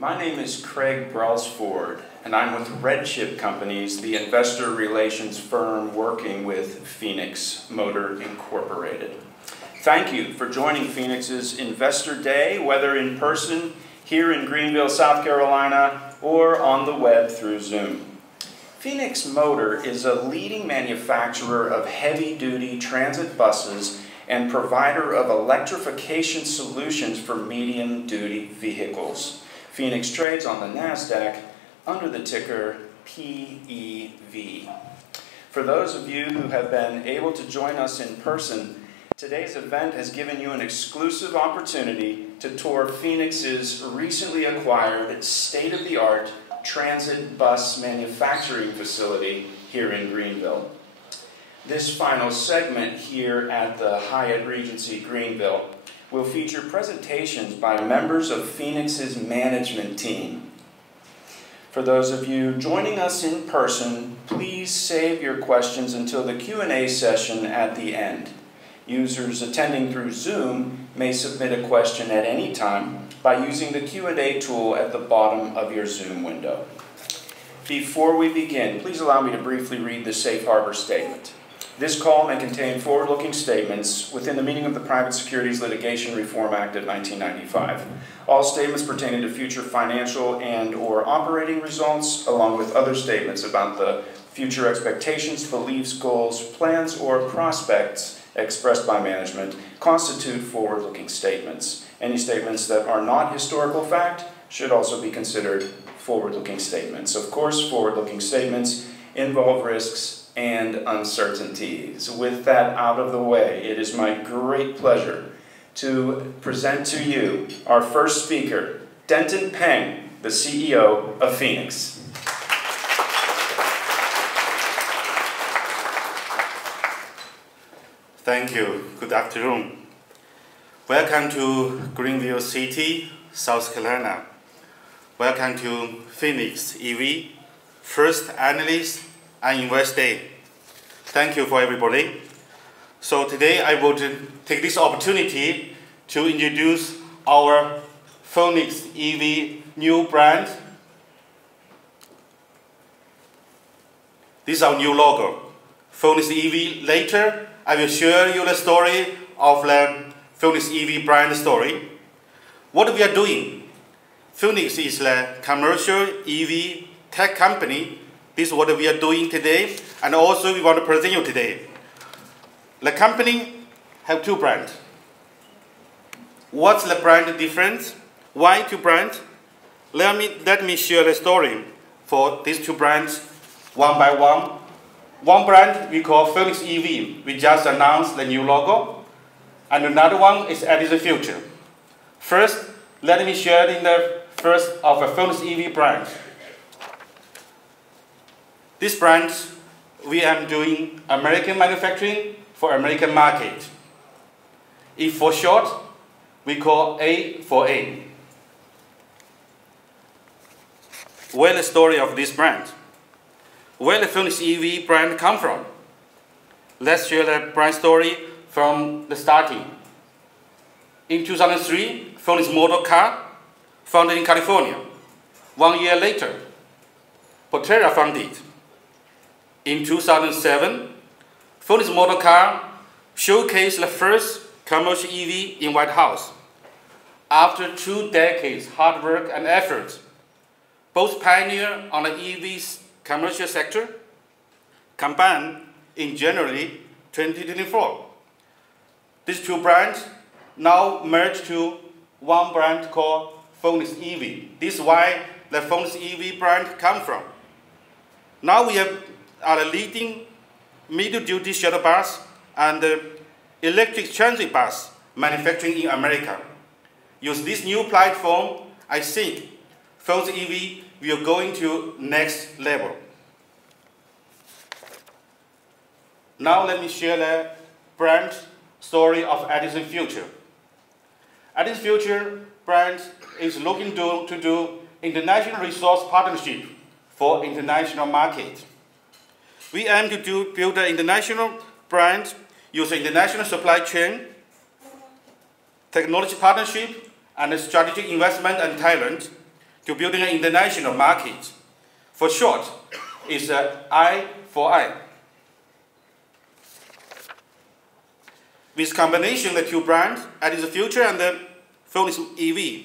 My name is Craig Brailsford, and I'm with RedChip Companies, the investor relations firm working with Phoenix Motor Incorporated. Thank you for joining Phoenix's Investor Day, whether in person here in Greenville, South Carolina, or on the web through Zoom. Phoenix Motor is a leading manufacturer of heavy-duty transit buses and provider of electrification solutions for medium-duty vehicles. Phoenix trades on the NASDAQ under the ticker PEV. For those of you who have been able to join us in person, today's event has given you an exclusive opportunity to tour Phoenix's recently acquired state-of-the-art transit bus manufacturing facility here in Greenville. This final segment here at the Hyatt Regency Greenville will feature presentations by members of Phoenix's management team. For those of you joining us in person, please save your questions until the Q&A session at the end. Users attending through Zoom may submit a question at any time by using the Q&A tool at the bottom of your Zoom window. Before we begin, please allow me to briefly read the Safe Harbor Statement. This call may contain forward-looking statements within the meaning of the Private Securities Litigation Reform Act of 1995. All statements pertaining to future financial and/or operating results, along with other statements about the future expectations, beliefs, goals, plans, or prospects expressed by management, constitute forward-looking statements. Any statements that are not historical fact should also be considered forward-looking statements. Of course, forward-looking statements involve risks and uncertainties. With that out of the way, it is my great pleasure to present to you our first speaker, Denton Peng, the CEO of Phoenix. Thank you. Good afternoon. Welcome to Greenville City, South Carolina. Welcome to Phoenix EV, first analyst and Investor Day. Thank you for everybody. So today I will take this opportunity to introduce our Phoenix EV new brand. This is our new logo, Phoenix EV. Later, I will share you the story of the Phoenix EV brand story. What we are doing, Phoenix is a commercial EV tech company. This is what we are doing today, and also we want to present you today. The company have two brands. What's the brand difference? Why two brands? Let me share the story for these two brands one by one. One brand we call Phoenix EV. We just announced the new logo. And another one is Edison Future. First, let me share in the first of a Phoenix EV brand. This brand, we are doing American manufacturing for American market. If for short, we call A for A. Where the story of this brand? Where the Phoenix EV brand come from? Let's share the brand story from the starting. In 2003, Phoenix Motor Car, founded in California. 1 year later, Proterra founded. In 2007, Phoenix Motor Car showcased the first commercial EV in White House. After 2 decades hard work and effort, both pioneer on the EV's commercial sector, combined in January 2024. These two brands now merge to one brand called Phoenix EV. This is why the Phoenix EV brand comes from. Now we are the leading medium-duty shuttle bus and electric transit bus manufacturing in America. Use this new platform, I think Phoenix EV will go to next level. Now let me share the brand story of Edison Future. Edison Future brand is looking to do international resource partnership for international market. We aim to build an international brand using international supply chain, technology partnership, and strategic investment and talent to building an international market. For short, it's I for I. With combination of the two brands, Addis Future and the Phoenix EV,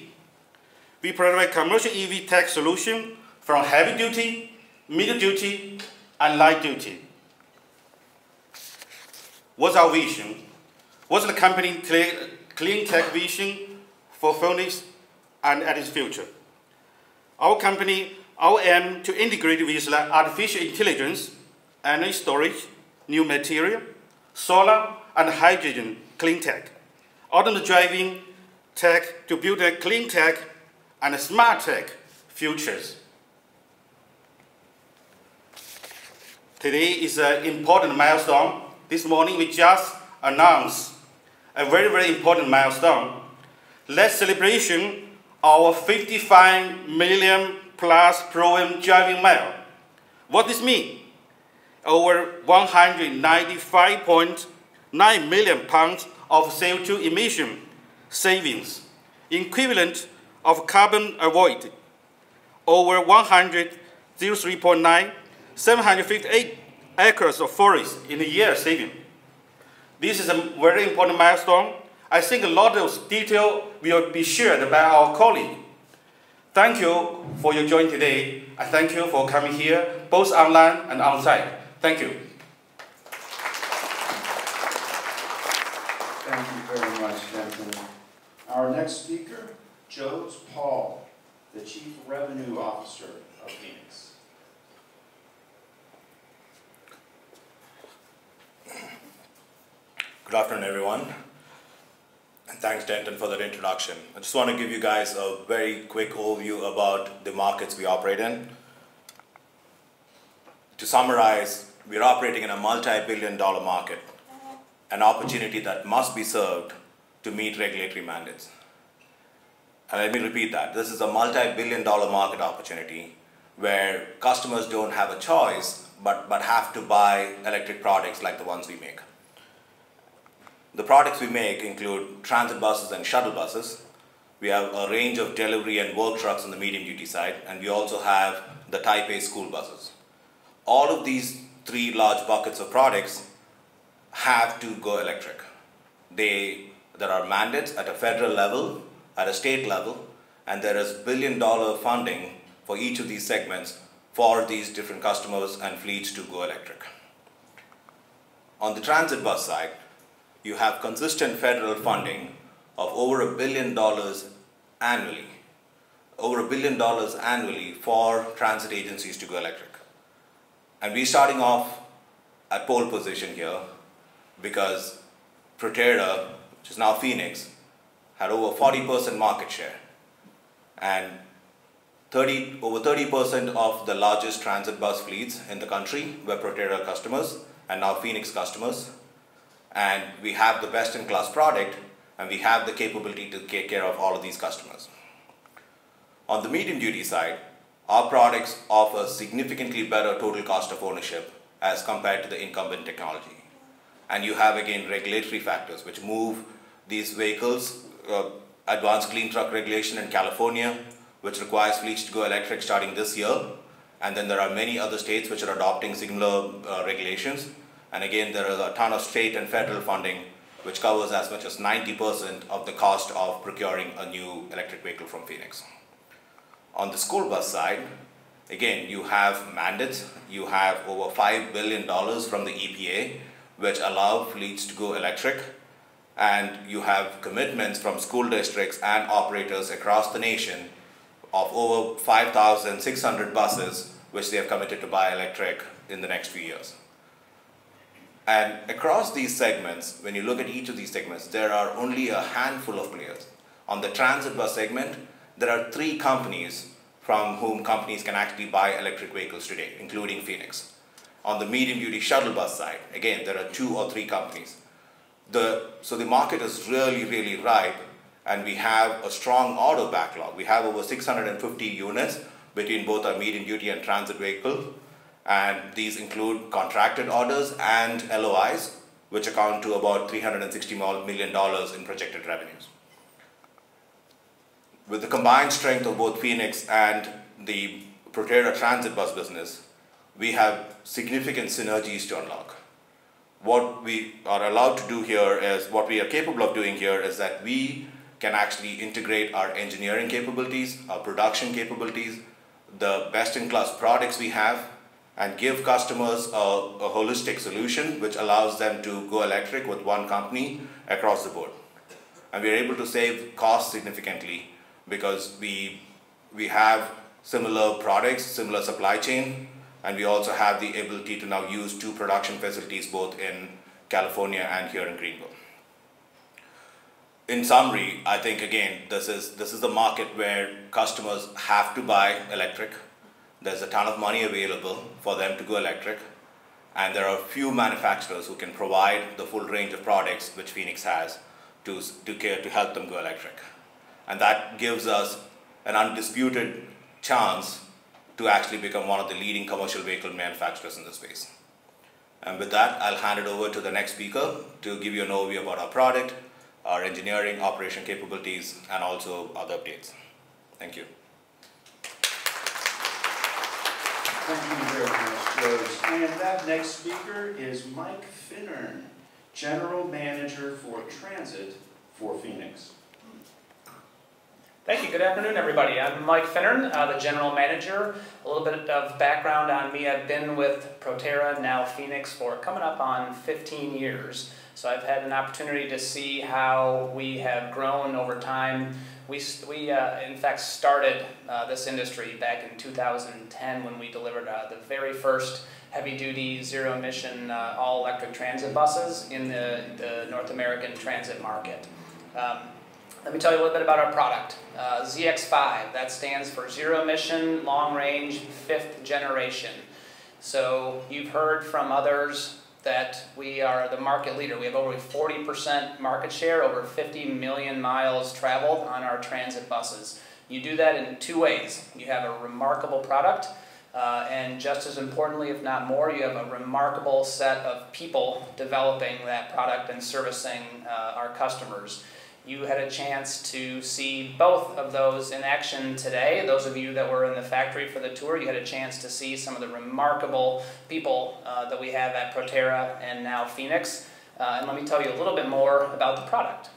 we provide commercial EV tech solution from heavy duty, middle duty, and light duty. What's our vision? What's the company clean tech vision for Phoenix and Addis Future? Our company, our aim to integrate with artificial intelligence, energy storage, new material, solar and hydrogen clean tech, autonomous driving tech to build a clean tech and a smart tech futures. Today is an important milestone. This morning we just announced a very, very important milestone. Let's celebrate our 55 million plus proven driving mile. What does this mean? Over 195.9 million pounds of CO2 emission savings, equivalent of carbon avoided. Over 103.9, 758 acres of forest in a year saving. This is a very important milestone. I think a lot of detail will be shared by our colleague. Thank you for your joining today. I thank you for coming here, both online and on-site. Thank you. Thank you very much, Denton. Our next speaker, Joe Paul, the Chief Revenue Officer of Phoenix. Good afternoon, everyone. And thanks, Denton, for that introduction. I just want to give you guys a very quick overview about the markets we operate in. To summarize, we're operating in a multi-billion-dollar market, an opportunity that must be served to meet regulatory mandates. And let me repeat that. This is a multi-billion-dollar market opportunity where customers don't have a choice but have to buy electric products like the ones we make. The products we make include transit buses and shuttle buses. We have a range of delivery and work trucks on the medium-duty side, and we also have the Type A school buses. All of these three large buckets of products have to go electric. There are mandates at a federal level, at a state level, and there is billion-dollar funding for each of these segments for these different customers and fleets to go electric. On the transit bus side, you have consistent federal funding of over $1 billion annually. Over $1 billion annually for transit agencies to go electric. And we're starting off at pole position here because Proterra, which is now Phoenix, had over 40% market share. And over 30% of the largest transit bus fleets in the country were Proterra customers and now Phoenix customers. And we have the best-in-class product, and we have the capability to take care of all of these customers. On the medium-duty side, our products offer significantly better total cost of ownership as compared to the incumbent technology. And you have, again, regulatory factors which move these vehicles, advanced clean truck regulation in California, which requires fleets to go electric starting this year. And then there are many other states which are adopting similar regulations. And again, there is a ton of state and federal funding which covers as much as 90% of the cost of procuring a new electric vehicle from Phoenix. On the school bus side, again, you have mandates. You have over $5 billion from the EPA, which allow fleets to go electric. And you have commitments from school districts and operators across the nation of over 5,600 buses, which they have committed to buy electric in the next few years. And across these segments, when you look at each of these segments, there are only a handful of players. On the transit bus segment, there are 3 companies from whom companies can actually buy electric vehicles today, including Phoenix. On the medium-duty shuttle bus side, again, there are 2 or 3 companies. So the market is really, really ripe, and we have a strong order backlog. We have over 650 units between both our medium-duty and transit vehicle. And these include contracted orders and LOIs, which account to about $360 million in projected revenues. with the combined strength of both Phoenix and the Proterra transit bus business, we have significant synergies to unlock. What we are allowed to do here is, what we are capable of doing here is that we can actually integrate our engineering capabilities, our production capabilities, the best-in-class products we have, and give customers a holistic solution which allows them to go electric with one company across the board. And we are able to save costs significantly because we have similar products, similar supply chain, and we also have the ability to now use 2 production facilities both in California and here in Greenville. In summary, I think again, this is a market where customers have to buy electric. There's a ton of money available for them to go electric, and there are few manufacturers who can provide the full range of products which Phoenix has to help them go electric. And that gives us an undisputed chance to actually become one of the leading commercial vehicle manufacturers in this space. And with that, I'll hand it over to the next speaker to give you an overview about our product, our engineering, operation capabilities, and also other updates. Thank you. Thank you very much, Rose. And that next speaker is Mike Finnern, General Manager for Transit for Phoenix. Thank you. Good afternoon, everybody. I'm Mike Finnern, the General Manager. A little bit of background on me. I've been with Proterra, now Phoenix, for coming up on 15 years. So I've had an opportunity to see how we have grown over time. We in fact started this industry back in 2010 when we delivered the very first heavy-duty, zero-emission, all-electric transit buses in the North American transit market. Let me tell you a little bit about our product. ZX5, that stands for Zero Emission, Long Range, 5th Generation. So you've heard from others that we are the market leader. We have over 40% market share, over 50 million miles traveled on our transit buses. You do that in 2 ways. You have a remarkable product, and just as importantly, if not more, you have a remarkable set of people developing that product and servicing our customers. You had a chance to see both of those in action today. Those of you that were in the factory for the tour, you had a chance to see some of the remarkable people that we have at Proterra and now Phoenix. And let me tell you a little bit more about the product.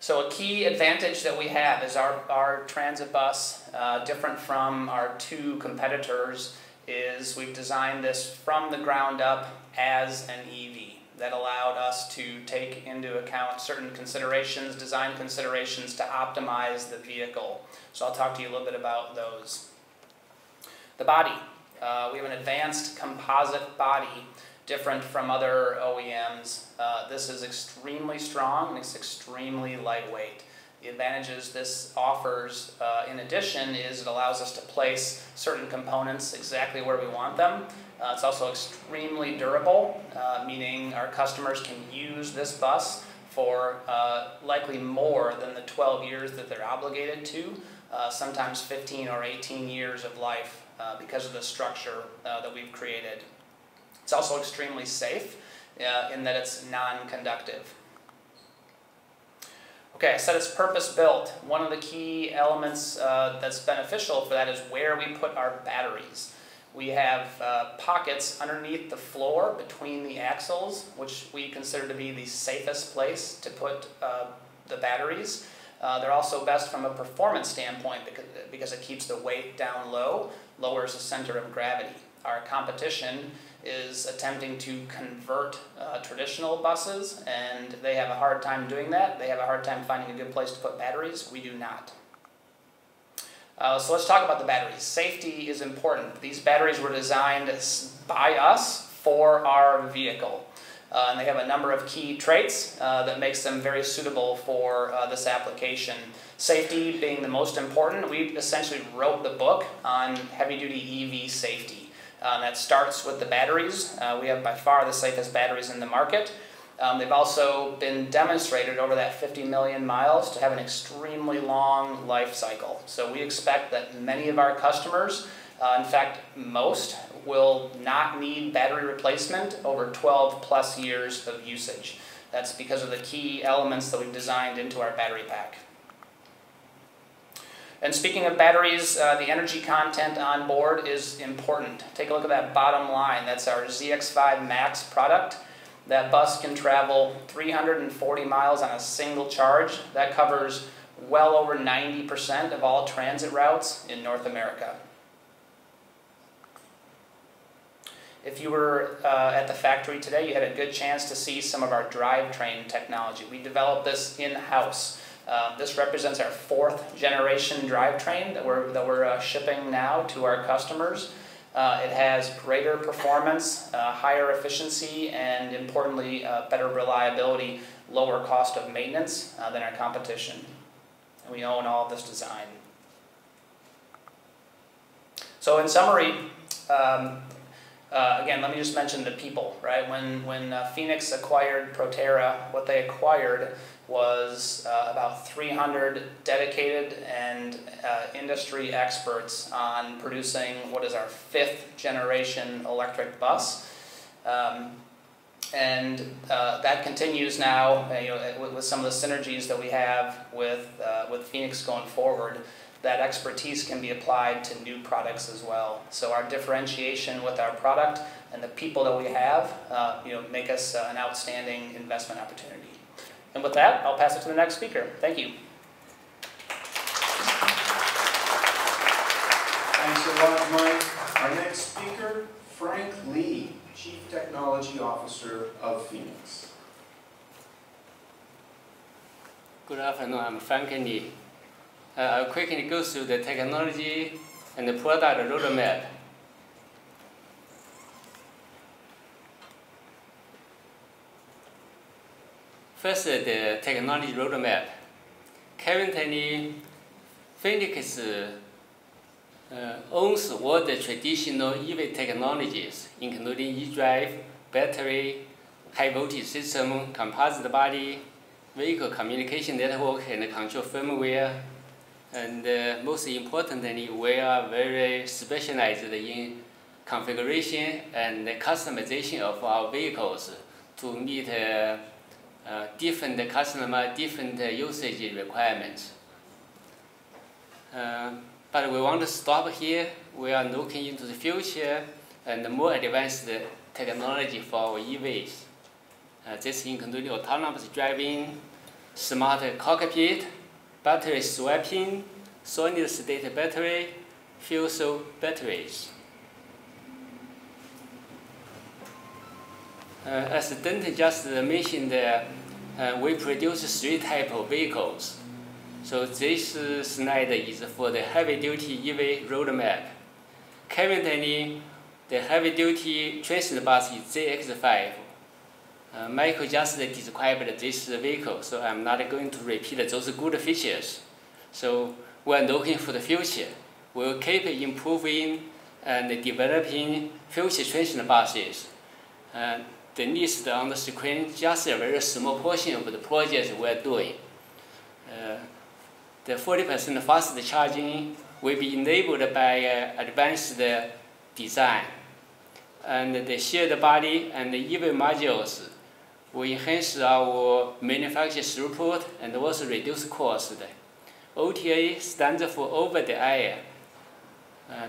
So a key advantage that we have is our transit bus, different from our 2 competitors, is we've designed this from the ground up as an EV. That allowed us to take into account certain considerations, design considerations, to optimize the vehicle. So I'll talk to you a little bit about those. The body. We have an advanced composite body, different from other OEMs. This is extremely strong and it's extremely lightweight. The advantages this offers, in addition, is it allows us to place certain components exactly where we want them. It's also extremely durable, meaning our customers can use this bus for likely more than the 12 years that they're obligated to, sometimes 15 or 18 years of life because of the structure that we've created. It's also extremely safe in that it's non-conductive. Okay, I said it's purpose-built. One of the key elements that's beneficial for that is where we put our batteries. We have pockets underneath the floor between the axles, which we consider to be the safest place to put the batteries. They're also best from a performance standpoint because it keeps the weight down low, lowers the center of gravity. Our competition is attempting to convert traditional buses, and they have a hard time doing that. They have a hard time finding a good place to put batteries. We do not. So let's talk about the batteries. Safety is important. These batteries were designed by us for our vehicle. And they have a number of key traits that makes them very suitable for this application. Safety being the most important. We essentially wrote the book on heavy-duty EV safety. That starts with the batteries. We have by far the safest batteries in the market. They've also been demonstrated over that 50 million miles to have an extremely long life cycle. So we expect that many of our customers, in fact most, will not need battery replacement over 12 plus years of usage. That's because of the key elements that we've designed into our battery pack. And speaking of batteries, the energy content on board is important. Take a look at that bottom line. That's our ZX5 Max product. That bus can travel 340 miles on a single charge. That covers well over 90% of all transit routes in North America. If you were at the factory today, you had a good chance to see some of our drivetrain technology. We developed this in-house. This represents our 4th generation drivetrain that we're shipping now to our customers. It has greater performance, higher efficiency, and importantly, better reliability, lower cost of maintenance than our competition. And we own all of this design. So in summary, again, let me just mention the people, right? When Phoenix acquired Proterra, what they acquired was about 300 dedicated and industry experts on producing what is our 5th generation electric bus. And that continues now, with some of the synergies that we have with Phoenix going forward. That expertise can be applied to new products as well. So our differentiation with our product and the people that we have, make us an outstanding investment opportunity. And with that, I'll pass it to the next speaker. Thank you. Thanks a lot, Mike. Our next speaker, Frank Lee, Chief Technology Officer of Phoenix. Good afternoon, I'm Frank Lee. I'll quickly go through the technology and the product roadmap. First, the technology roadmap. Currently, Phoenix owns all the traditional EV technologies, including e-drive, battery, high voltage system, composite body, vehicle communication network, and control firmware. And most importantly, we are very specialized in configuration and customization of our vehicles to meet different customer, different usage requirements. But we want to stop here. We are looking into the future and more advanced technology for our EVs. This includes autonomous driving, smart cockpit, battery swapping, solid-state battery, fuel cell batteries. As Denton just mentioned, we produce 3 types of vehicles. So this slide is for the heavy-duty EV roadmap. Currently, the heavy-duty transit bus is ZX5. Michael just described this vehicle, so I'm not going to repeat those good features. So we're looking for the future. We'll keep improving and developing future transit buses. The list on the screen just a very small portion of the projects we're doing. The 40% fast charging will be enabled by advanced design. And the shared body and the EV modules will enhance our manufacturing throughput and also reduce cost. OTA stands for over the air.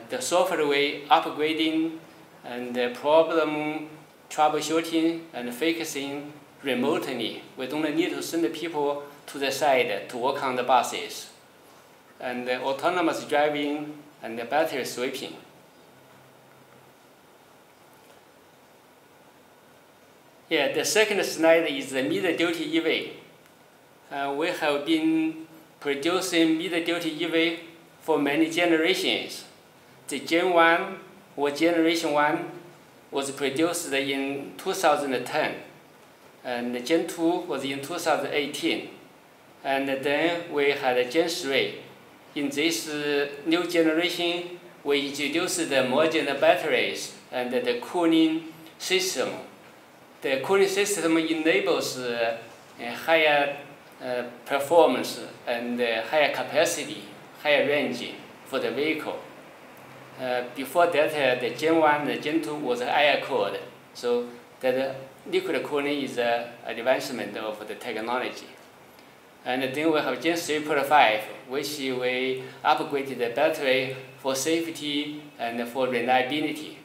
The software upgrading and the problem troubleshooting and fixing remotely. We don't need to send people to the site to work on the buses. And the autonomous driving and the battery swapping. Yeah, the second slide is the mid-duty EV. We have been producing mid-duty EV for many generations. The Gen 1 or Generation 1 was produced in 2010, and the Gen 2 was in 2018. And then we had Gen 3. In this new generation, we introduced the modular batteries and the cooling system. The cooling system enables higher performance and higher capacity, higher range for the vehicle. Before that, the Gen 1 and the Gen 2 was air-cooled, so that liquid cooling is an advancement of the technology. And then we have Gen 3.5, which we upgraded the battery for safety and for reliability.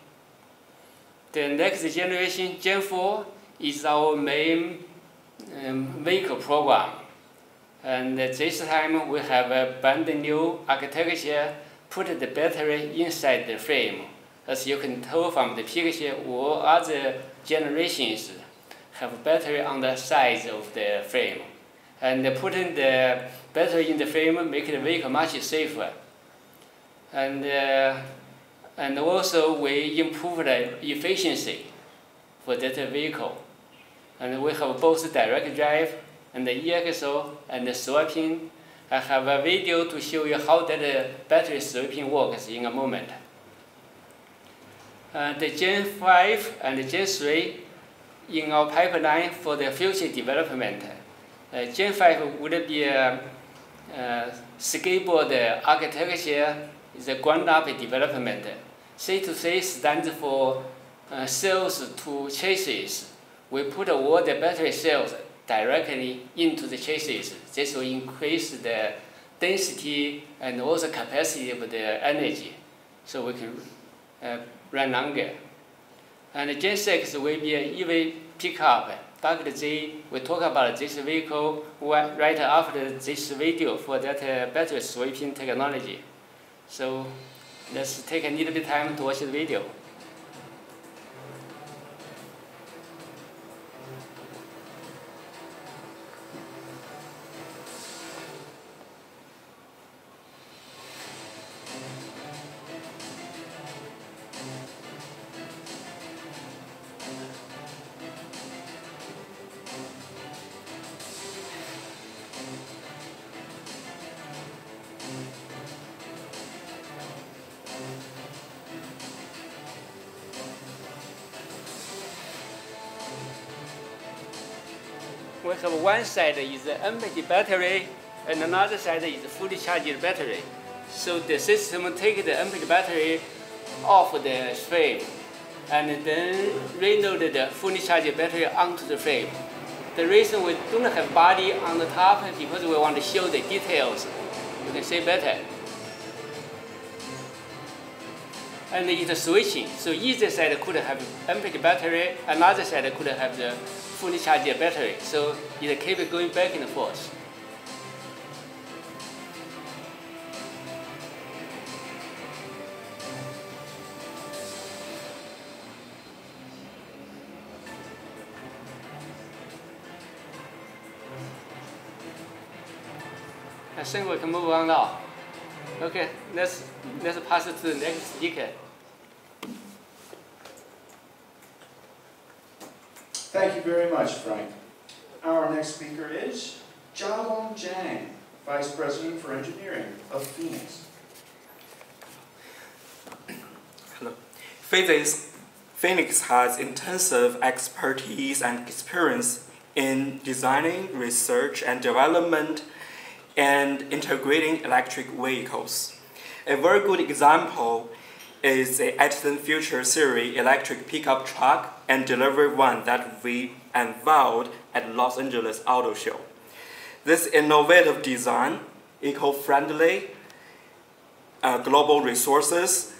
The next generation, Gen 4, is our main vehicle program. And this time we have a brand new architecture, put the battery inside the frame. As you can tell from the picture, all other generations have battery on the sides of the frame. And putting the battery in the frame makes the vehicle much safer. And also we improve the efficiency for that vehicle. And we have both direct drive and the EXO and the swapping. I have a video to show you how that battery swapping works in a moment. The Gen 5 and the Gen 3 in our pipeline for the future development. Gen 5 would be a skateboard architecture, is a ground-up development. C2C stands for cells to chassis. We put all the battery cells directly into the chassis. This will increase the density and also capacity of the energy, so we can run longer. And Gen 6 will be an EV pickup. Dr. Z will talk about this vehicle right after this video for that battery swapping technology. So let's take a little bit of time to watch the video. We have one side is the empty battery, and another side is fully charged battery. So the system takes the empty battery off the frame, and then reload the fully charged battery onto the frame. The reason we don't have body on the top is because we want to show the details. You can see better. And it's switching, so either side could have empty battery, another side could have the fully charged battery, so it keeps going back and forth. I think we can move on now. Okay, let's pass it to the next speaker. Thank you very much, Frank. Our next speaker is Jialong Zhang, Vice President for Engineering of Phoenix. Hello. Phoenix has intensive expertise and experience in designing, research and development and integrating electric vehicles. A very good example is the Edison Future Series electric pickup truck and delivery van that we unveiled at Los Angeles Auto Show. This innovative design, eco-friendly, global resources,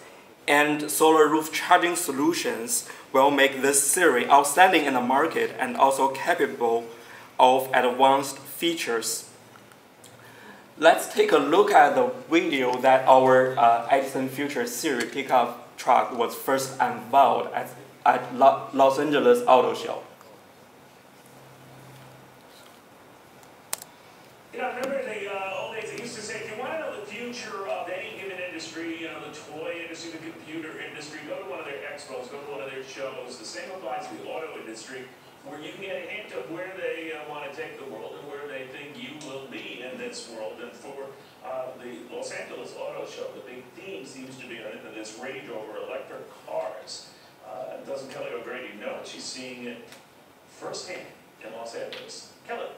and solar roof charging solutions will make this series outstanding in the market and also capable of advanced features. Let's take a look at the video that our Edison Future Series pickup truck was first unveiled at Los Angeles Auto Show. You know, remember in the old days, they used to say, if you want to know the future of any given industry, you know, the toy industry, the computer industry, go to one of their expos, go to one of their shows. The same applies to the auto industry, where you can get a hint of where they want to take the world and where they think you will be in this world. And for the Los Angeles Auto Show, the big theme seems to be this rage over electric cars. Doesn't Kelly O'Grady know it? She's seeing it firsthand in Los Angeles. Kelly.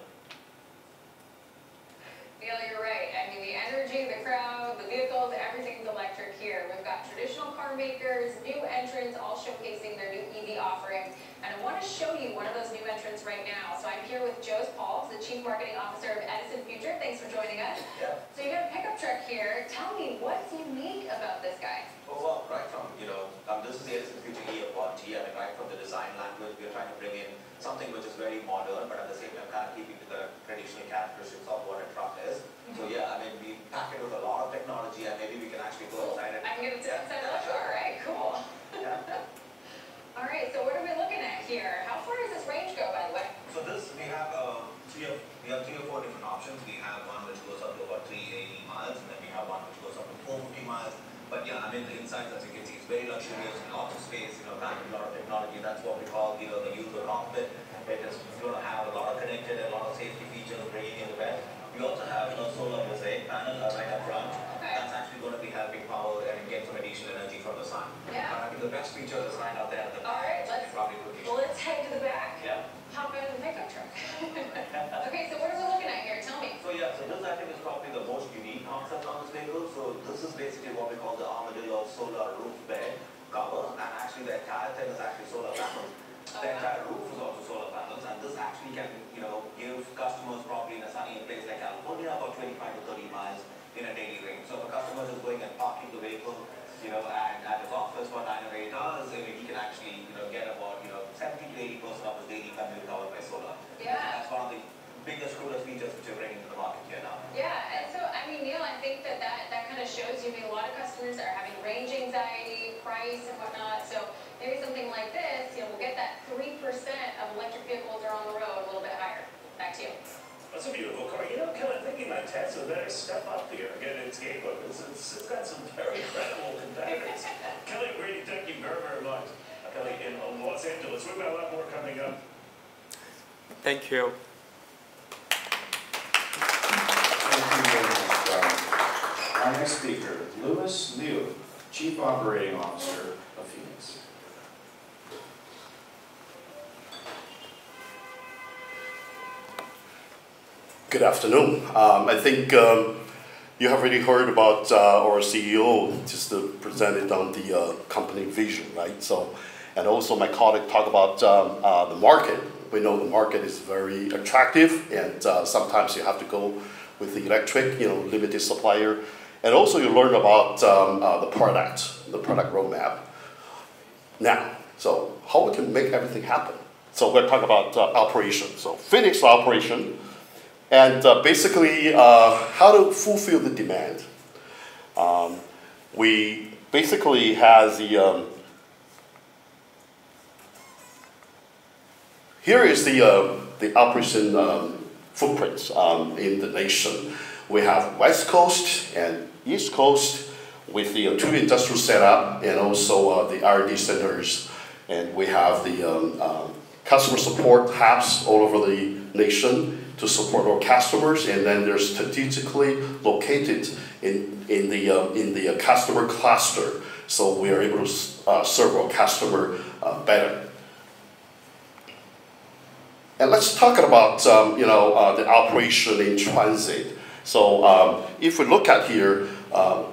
Neil, you're right. I mean, the energy, the crowd, the vehicles, everything's electric here. We've got traditional car makers, new entrants, all showcasing their new EV offerings. And want to show you one of those new entrants right now. So I'm here with Joe Pauls, the Chief Marketing Officer of Edison Future. Thanks for joining us. Yeah. So you got a pickup truck here. Tell me, what's unique about this guy? Oh, well, right from, this is the Edison Future E-Upon T. I mean, right from the design language, we're trying to bring in something which is very modern, but at the same time kind of keeping to the traditional characteristics of what a truck is. So yeah, I mean, we pack it with a lot of technology, and maybe we can actually go outside and... I can get it inside of the truck. All right, cool. Yeah. All right, so what are we looking at here? How far does this range go, by the way? So this, we have three or four different options. We have one which goes up to about 380 miles, and then we have one which goes up to 450 miles. But yeah, I mean, the inside, as you can see, is very luxurious, lots of space, packed with a lot of technology. That's what we call, the user cockpit. It is going to have a lot of connected and a lot of safety features bringing in the bed. We also have, solar mosaic panel right up front. Okay. That's actually going to be helping power and get some additional energy from the sun. Yeah. But I think the best feature is right out there at the back. All right, let's head to the back. Yeah. Hop in the pickup truck. Okay, so what are we looking at here? Tell me. So yeah, so this I think is probably the most unique concept on this vehicle. So this is basically what we call the armadillo solar roof bed cover, and actually the entire thing is actually solar panels. The entire roof is also solar panels, and this actually can, give customers probably in a sunny place like California about 25 to 30 miles in a daily range. So if a customer is going and parking the vehicle, and at his office for 9 or 8 hours, he can actually, get about, 70 to 80% of his daily commute covered by solar. Yeah. So that's one of the biggest, coolest features which you're bringing to the market here now. Yeah, and so, I mean, Neil, I think that kind of shows you a lot of customers that are having range anxiety, price, and whatnot. So maybe something like this, we'll get that 3% of electric vehicles that are on the road a little bit higher. Back to you. That's a beautiful car. Kelly, thinking that Tesla better step up here and get its game up. It's got some very credible competitors. Kelly, Brady, thank you very, very much. Kelly in Los Angeles. We've got a lot more coming up. Thank you. Thank you very much, Brian. Our next speaker, Louis Liu, Chief Operating Officer of Phoenix. Good afternoon. I think you have already heard about our CEO just presented on the company vision, right? So, and also my colleague talked about the market. We know the market is very attractive, and sometimes you have to go with the electric, limited supplier. And also you learn about the product roadmap. Now, so how we can make everything happen? So we're talking about operation. So Phoenix operation. And basically, how to fulfill the demand. We basically has the, here is the operation footprint in the nation. We have West Coast and East Coast with the 2 industrial setup and also the R&D centers. And we have the customer support hubs all over the nation to support our customers, and then they're strategically located in the customer cluster, so we are able to serve our customer better. And let's talk about the operation in transit. So if we look at here,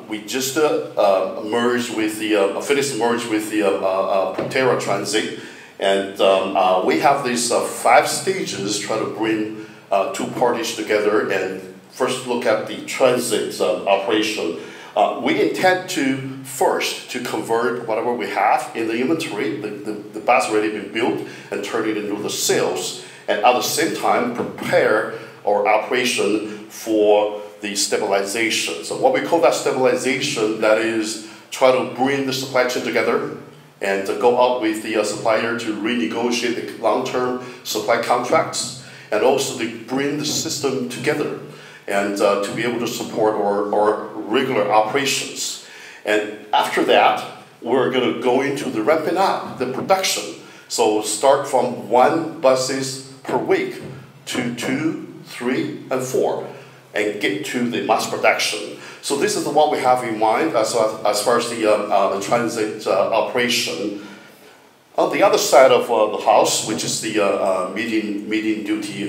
we just merged with the Phoenix merged with the Proterra Transit, and we have these 5 stages try to bring 2 parties together and first look at the transit operation. We intend to first to convert whatever we have in the inventory, the bus already been built, and turn it into the sales, and at the same time prepare our operation for the stabilization. So what we call that stabilization, that is try to bring the supply chain together and go out with the supplier to renegotiate the long-term supply contracts, and also to bring the system together and to be able to support our regular operations. And after that, we're going to go into the ramping up the production. So start from 1 buses per week to 2, 3, and 4, and get to the mass production. So this is what we have in mind as far as the transit operation. On the other side of the house, which is the medium duty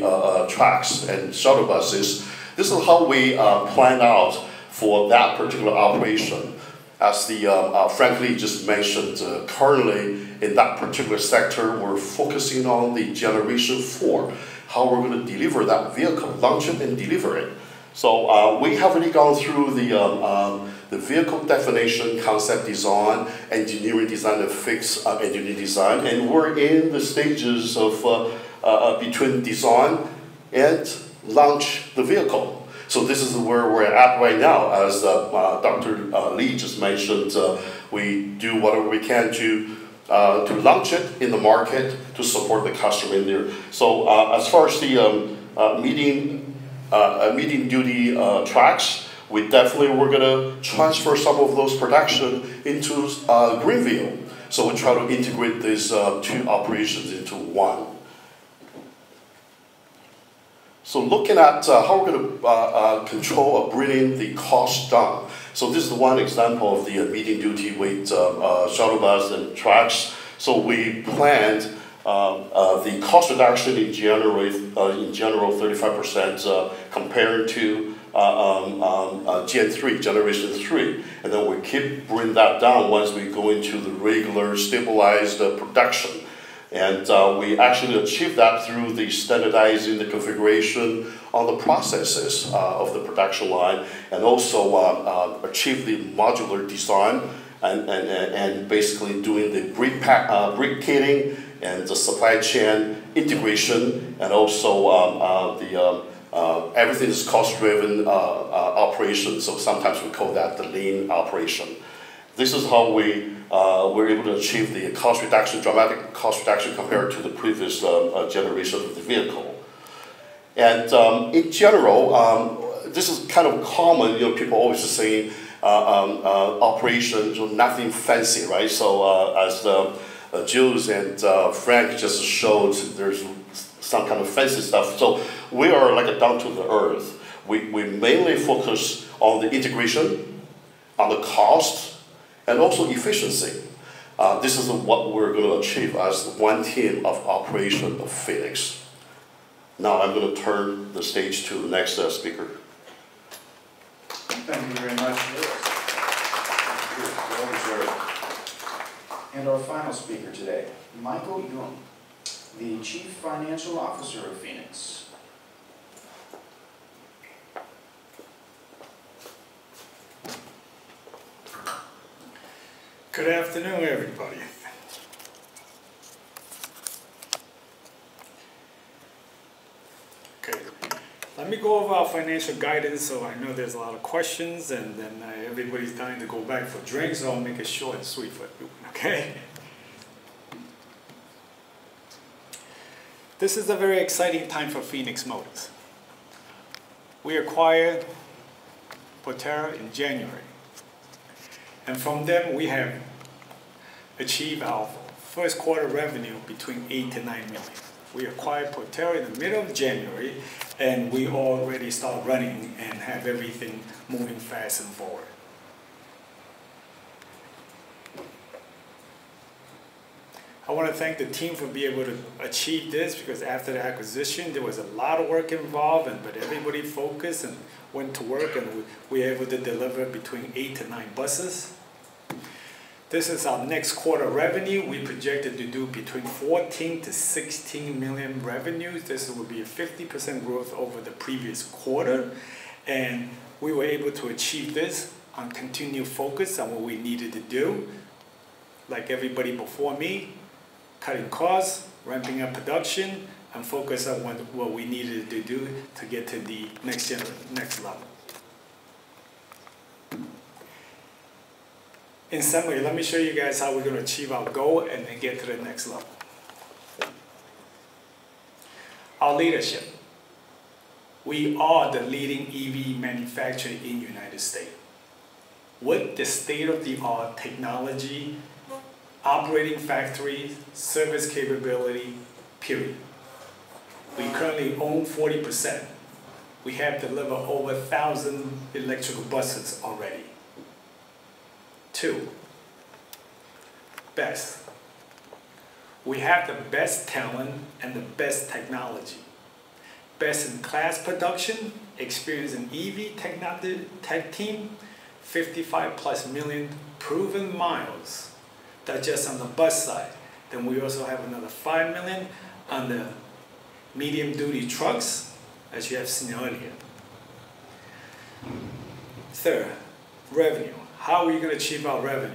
trucks and shuttle buses, this is how we plan out for that particular operation. as frankly just mentioned, currently in that particular sector, we're focusing on the Generation 4, how we're going to deliver that vehicle, launch it and deliver it. So we have already gone through the vehicle definition, concept design, engineering design, and fixed engineering design, and we're in the stages of between design and launch the vehicle. So this is where we're at right now. As Dr. Lee just mentioned, we do whatever we can to launch it in the market to support the customer in there. So as far as the medium duty tracks, we're going to transfer some of those production into Greenville. So we try to integrate these two operations into one. So looking at how we're going to control or bring the cost down. So this is one example of the medium duty weight shuttle bus and tracks. So we planned the cost reduction in general 35% compared to Gen 3, Generation 3. And then we keep bringing that down once we go into the regular stabilized production. And we actually achieve that through the standardizing the configuration on the processes of the production line, and also achieve the modular design and basically doing the brick kitting and the supply chain integration, and also everything is cost-driven operation. So sometimes we call that the lean operation. This is how we were able to achieve the cost reduction, dramatic cost reduction compared to the previous generation of the vehicle. And in general, this is kind of common. People always say operations, nothing fancy, right? So as Jules and Frank just showed, there's some kind of fancy stuff. So we are like a down to the earth. We mainly focus on the integration, on the cost, and also efficiency. This is what we're going to achieve as one team of operation of Phoenix. Now I'm going to turn the stage to the next speaker. Thank you very much, Lewis. Well deserved. And our final speaker today, Michael Jung, the Chief Financial Officer of Phoenix. Good afternoon, everybody. Okay, let me go over our financial guidance. So I know there's a lot of questions, and then everybody's dying to go back for drinks, so I'll make it short and sweet for everyone, okay? This is a very exciting time for Phoenix Motors. We acquired Proterra in January. And from them, we have achieved our first quarter revenue between 8 to 9 million. We acquired Proterra in the middle of January, and we already start running and have everything moving fast and forward. I want to thank the team for being able to achieve this, because after the acquisition, there was a lot of work involved, but everybody focused and went to work, and we were able to deliver between 8 to 9 buses. This is our next quarter revenue. We projected to do between 14 to 16 million revenues. This will be a 50% growth over the previous quarter. And we were able to achieve this on continued focus on what we needed to do. Like everybody before me, cutting costs, ramping up production, and focus on what we needed to do to get to the next level. In summary, let me show you guys how we're going to achieve our goal and then get to the next level. Our leadership. We are the leading EV manufacturer in the United States. With the state-of-the-art technology, operating factories, service capability, period. We currently own 40%. We have delivered over 1,000 electrical buses already. 2, best. We have the best talent and the best technology. Best in class production, experience in EV tech team, 55+ million proven miles. That's just on the bus side. Then we also have another 5 million on the medium duty trucks, as you have seen earlier. Third, revenue. How are we going to achieve our revenue?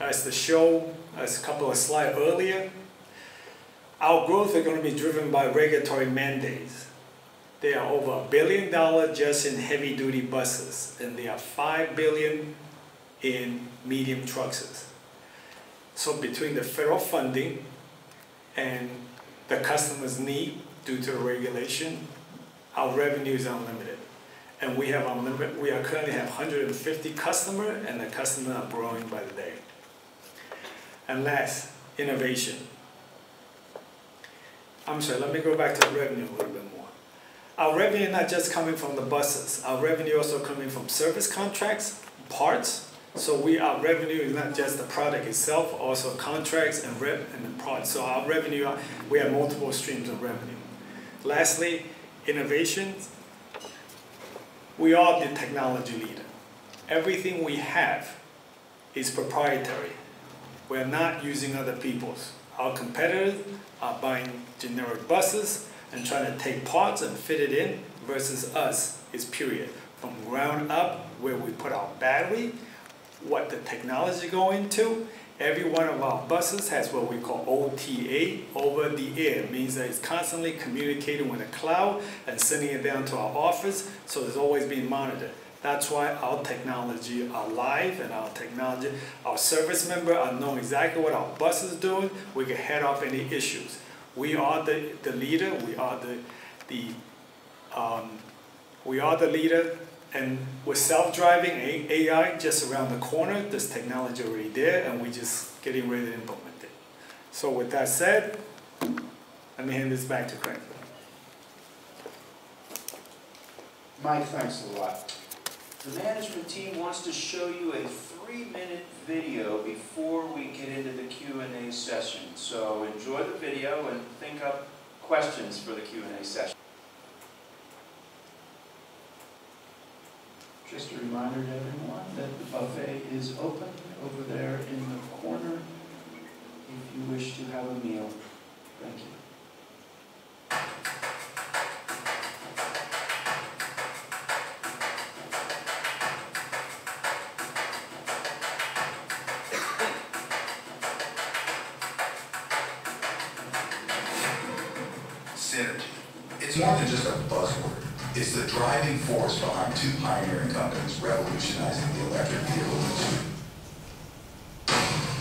As the show, as a couple of slides earlier, our growth is going to be driven by regulatory mandates. There are over $1 billion just in heavy duty buses, and there are $5 billion in medium trucks. So between the federal funding and the customer's need due to the regulation, our revenue is unlimited. And we currently have 150 customers, and the customers are growing by the day. And last, innovation. I'm sorry, let me go back to the revenue a little bit more. Our revenue is not just coming from the buses. Our revenue also coming from service contracts, parts. So our revenue is not just the product itself, also contracts and the parts. So our revenue, we have multiple streams of revenue. Lastly, innovations. We are the technology leader. Everything we have is proprietary. We're not using other people's. Our competitors are buying generic buses and trying to take parts and fit it in, versus us is period. From ground up, where we put our battery, what the technology go into. Every one of our buses has what we call OTA, over the air. It means that it's constantly communicating with the cloud and sending it down to our office, so it's always being monitored. That's why our technology are live, and our service member are knowing exactly what our bus is doing. We can head off any issues. We are the leader. We are the leader. And with self-driving AI just around the corner, this technology already there, and we're just getting ready to implement it. So with that said, let me hand this back to Craig. Mike, thanks a lot. The management team wants to show you a 3-minute video before we get into the Q&A session. So enjoy the video and think up questions for the Q&A session. Just a reminder to everyone that the buffet is open over there in the corner if you wish to have a meal. Thank you. Synergy. It's more than just a buzzword. It's the driving force behind two pioneering companies revolutionizing the electric vehicle industry.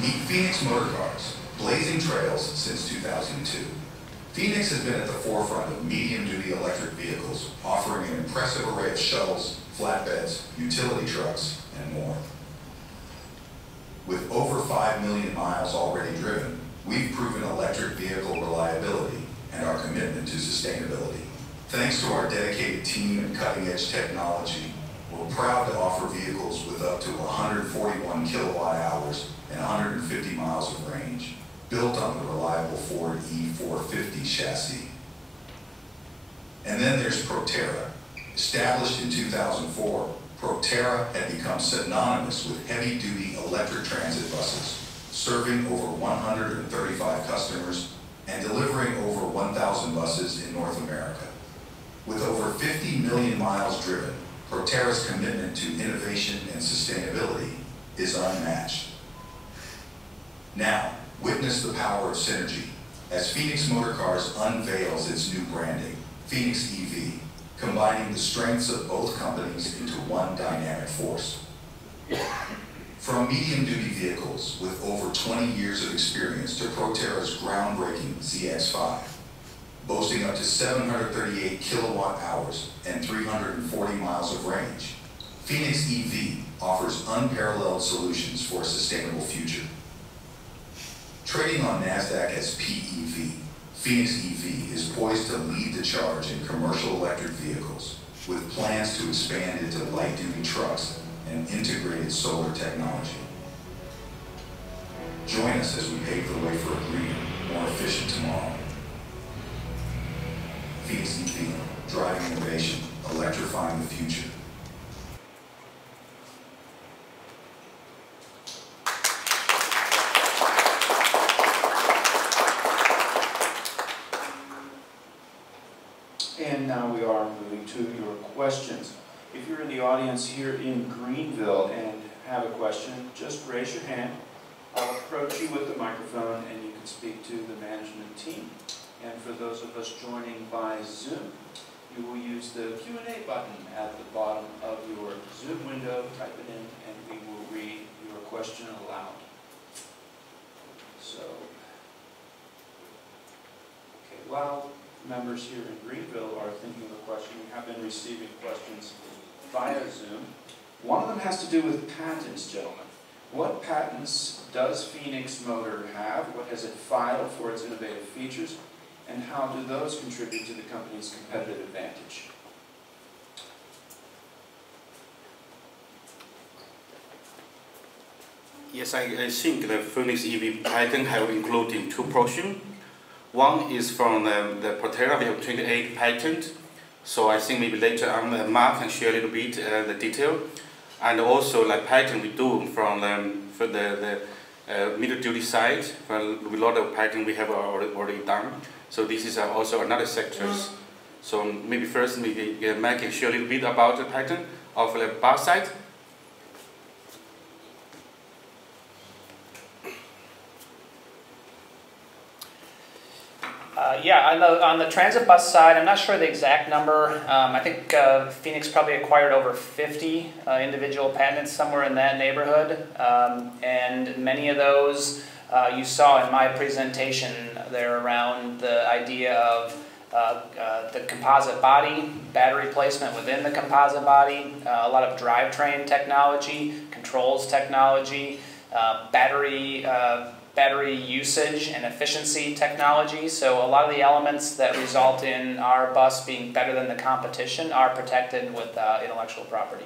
Meet Phoenix Motor Cars, blazing trails since 2002. Phoenix has been at the forefront of medium-duty electric vehicles, offering an impressive array of shuttles, flatbeds, utility trucks, and more. With over 5 million miles already driven, we've proven electric vehicle reliability and our commitment to sustainability. Thanks to our dedicated team and cutting-edge technology, we're proud to offer vehicles with up to 141 kilowatt hours and 150 miles of range, built on the reliable Ford E450 chassis. And then there's Proterra. Established in 2004, Proterra had become synonymous with heavy-duty electric transit buses, serving over 135 customers and delivering over 1,000 buses in North America. With over 50 million miles driven, Proterra's commitment to innovation and sustainability is unmatched. Now, witness the power of synergy as Phoenix Motor Cars unveils its new branding, Phoenix EV, combining the strengths of both companies into one dynamic force. From medium-duty vehicles with over 20 years of experience to Proterra's groundbreaking ZX5, boasting up to 738 kilowatt hours and 340 miles of range, Phoenix EV offers unparalleled solutions for a sustainable future. Trading on NASDAQ as PEV, Phoenix EV is poised to lead the charge in commercial electric vehicles, with plans to expand into light-duty trucks and integrated solar technology. Join us as we pave the way for a greener, more efficient tomorrow. Phoenix EV, driving innovation, electrifying the future. questions. If you're in the audience here in Greenville and have a question, just raise your hand. I'll approach you with the microphone and you can speak to the management team. And for those of us joining by Zoom, you will use the Q&A button at the bottom of your Zoom window, type it in, and we will read your question aloud. So, okay, while members here in Greenville are thinking of a question, we have been receiving questions via Zoom. One of them has to do with patents, gentlemen. What patents does Phoenix Motor have? What has it filed for its innovative features? And how do those contribute to the company's competitive advantage? Yes, I think the Phoenix EV patent have included two portions. One is from the Proterra. We have 28 patents. So I think maybe later on Mark can share a little bit the detail. And also like patent we do from for the middle duty side. For a lot of patent we have already done. So this is also another sectors. So maybe first maybe Mark can share a little bit about the patent of the bus side. Yeah, on the transit bus side, I'm not sure the exact number. I think Phoenix probably acquired over 50 individual patents, somewhere in that neighborhood. And many of those you saw in my presentation. They're around the idea of the composite body, battery placement within the composite body, a lot of drivetrain technology, controls technology, battery usage and efficiency technology. So a lot of the elements that result in our bus being better than the competition are protected with intellectual property.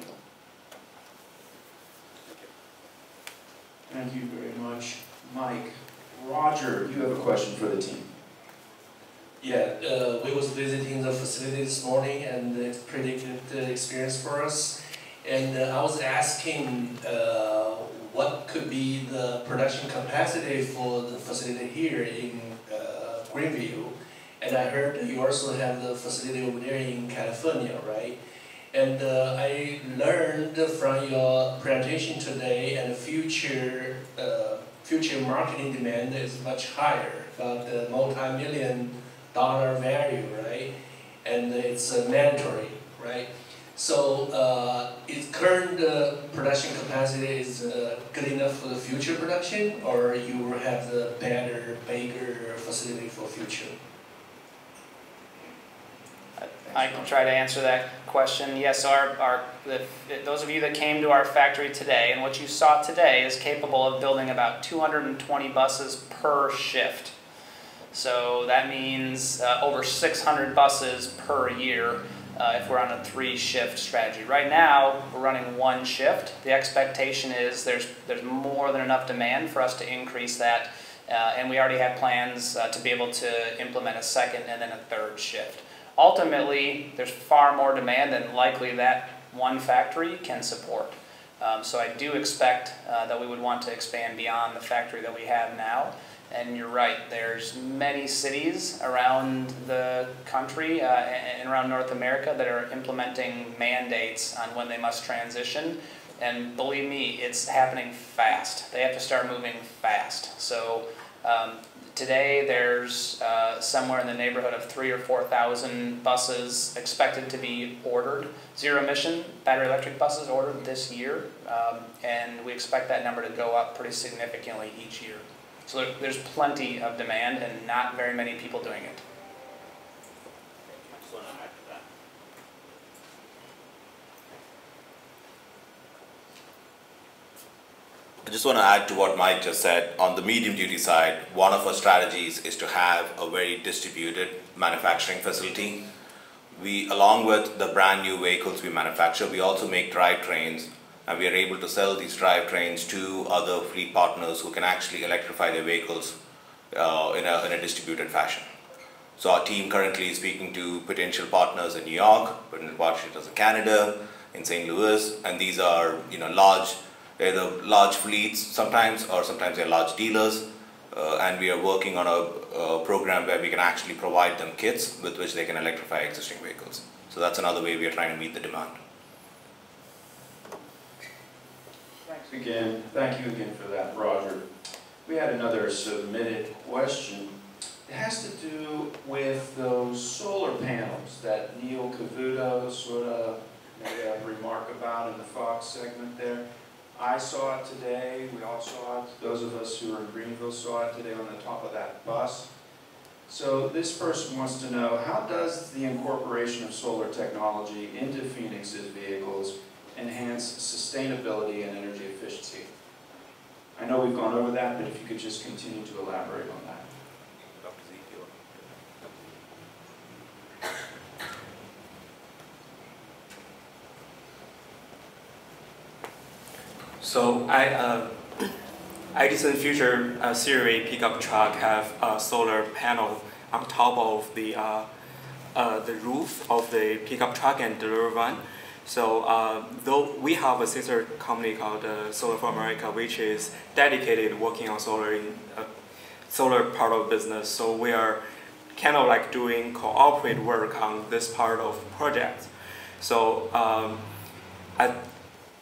Thank you very much, Mike. Roger, you have a question for the team. Yeah, we was visiting the facility this morning and it's a pretty good experience for us. And I was asking what could be the production capacity for the facility here in Greenville. And I heard that you also have the facility over there in California, right? And I learned from your presentation today and future marketing demand is much higher, about the multi-million-dollar value, right? And it's mandatory, right? So is current production capacity is good enough for the future production, or you will have the better, bigger facility for future? I can try to answer that question. Yes, those of you that came to our factory today, and what you saw today is capable of building about 220 buses per shift. So that means over 600 buses per year. If we're on a 3-shift strategy. Right now, we're running 1 shift. The expectation is there's more than enough demand for us to increase that, and we already have plans to be able to implement a 2nd and then a 3rd shift. Ultimately, there's far more demand than likely that one factory can support. So I do expect that we would want to expand beyond the factory that we have now. And you're right, there's many cities around the country and around North America that are implementing mandates on when they must transition. And believe me, it's happening fast. They have to start moving fast. So today there's somewhere in the neighborhood of 3,000 or 4,000 buses expected to be ordered. Zero-emission battery electric buses ordered this year. And we expect that number to go up pretty significantly each year. So there's plenty of demand and not very many people doing it. I just want to add to what Mike just said. On the medium duty side, one of our strategies is to have a very distributed manufacturing facility. We, along with the brand new vehicles we manufacture, we also make drivetrains. And we are able to sell these drivetrains to other fleet partners who can actually electrify their vehicles in a distributed fashion. So our team currently is speaking to potential partners in New York, potential partners in Canada, in St. Louis, and these are either large fleets sometimes, or sometimes they're large dealers. And we are working on a program where we can actually provide them kits with which they can electrify existing vehicles. So that's another way we are trying to meet the demand. Thanks again. Thank you again for that, Roger. We had another submitted question. It has to do with those solar panels that Neil Cavuto sort of made a remark about in the Fox segment there. I saw it today. We all saw it. Those of us who are in Greenville saw it today on the top of that bus. So this person wants to know, how does the incorporation of solar technology into Phoenix's vehicles enhance sustainability and energy efficiency? I know we've gone over that, but if you could just continue to elaborate on that. So Edison Future Series pickup truck have a solar panel on top of the roof of the pickup truck and delivery van. So though we have a sister company called Solar for America, which is dedicated working on solar in solar part of business. So we are kind of like doing cooperate work on this part of project. So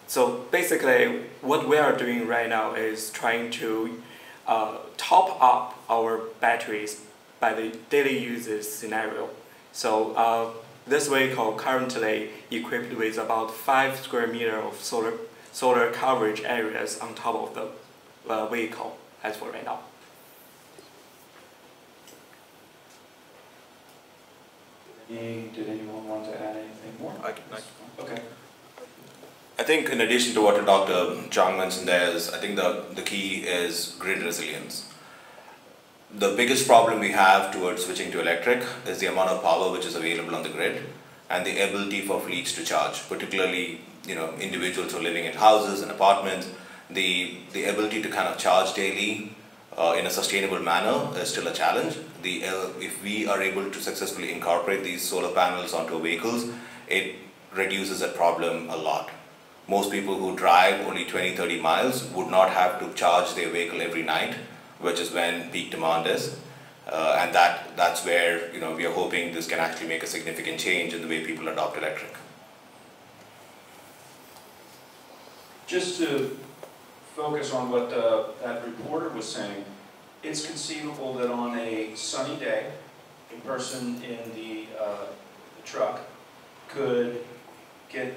so basically, what we are doing right now is trying to top up our batteries by the daily uses scenario. So this vehicle currently equipped with about 5 square meters of solar coverage areas on top of the vehicle as for right now. Did anyone want to add anything more? Okay. I think in addition to what Dr. Chang mentioned there is, I think the key is grid resilience. The biggest problem we have towards switching to electric is the amount of power which is available on the grid and the ability for fleets to charge, particularly individuals who are living in houses and apartments. The ability to kind of charge daily in a sustainable manner is still a challenge. If we are able to successfully incorporate these solar panels onto vehicles, it reduces that problem a lot. Most people who drive only 20-30 miles would not have to charge their vehicle every night, which is when peak demand is. And that's where we are hoping this can actually make a significant change in the way people adopt electric. Just to focus on what that reporter was saying, it's conceivable that on a sunny day, a person in the truck could get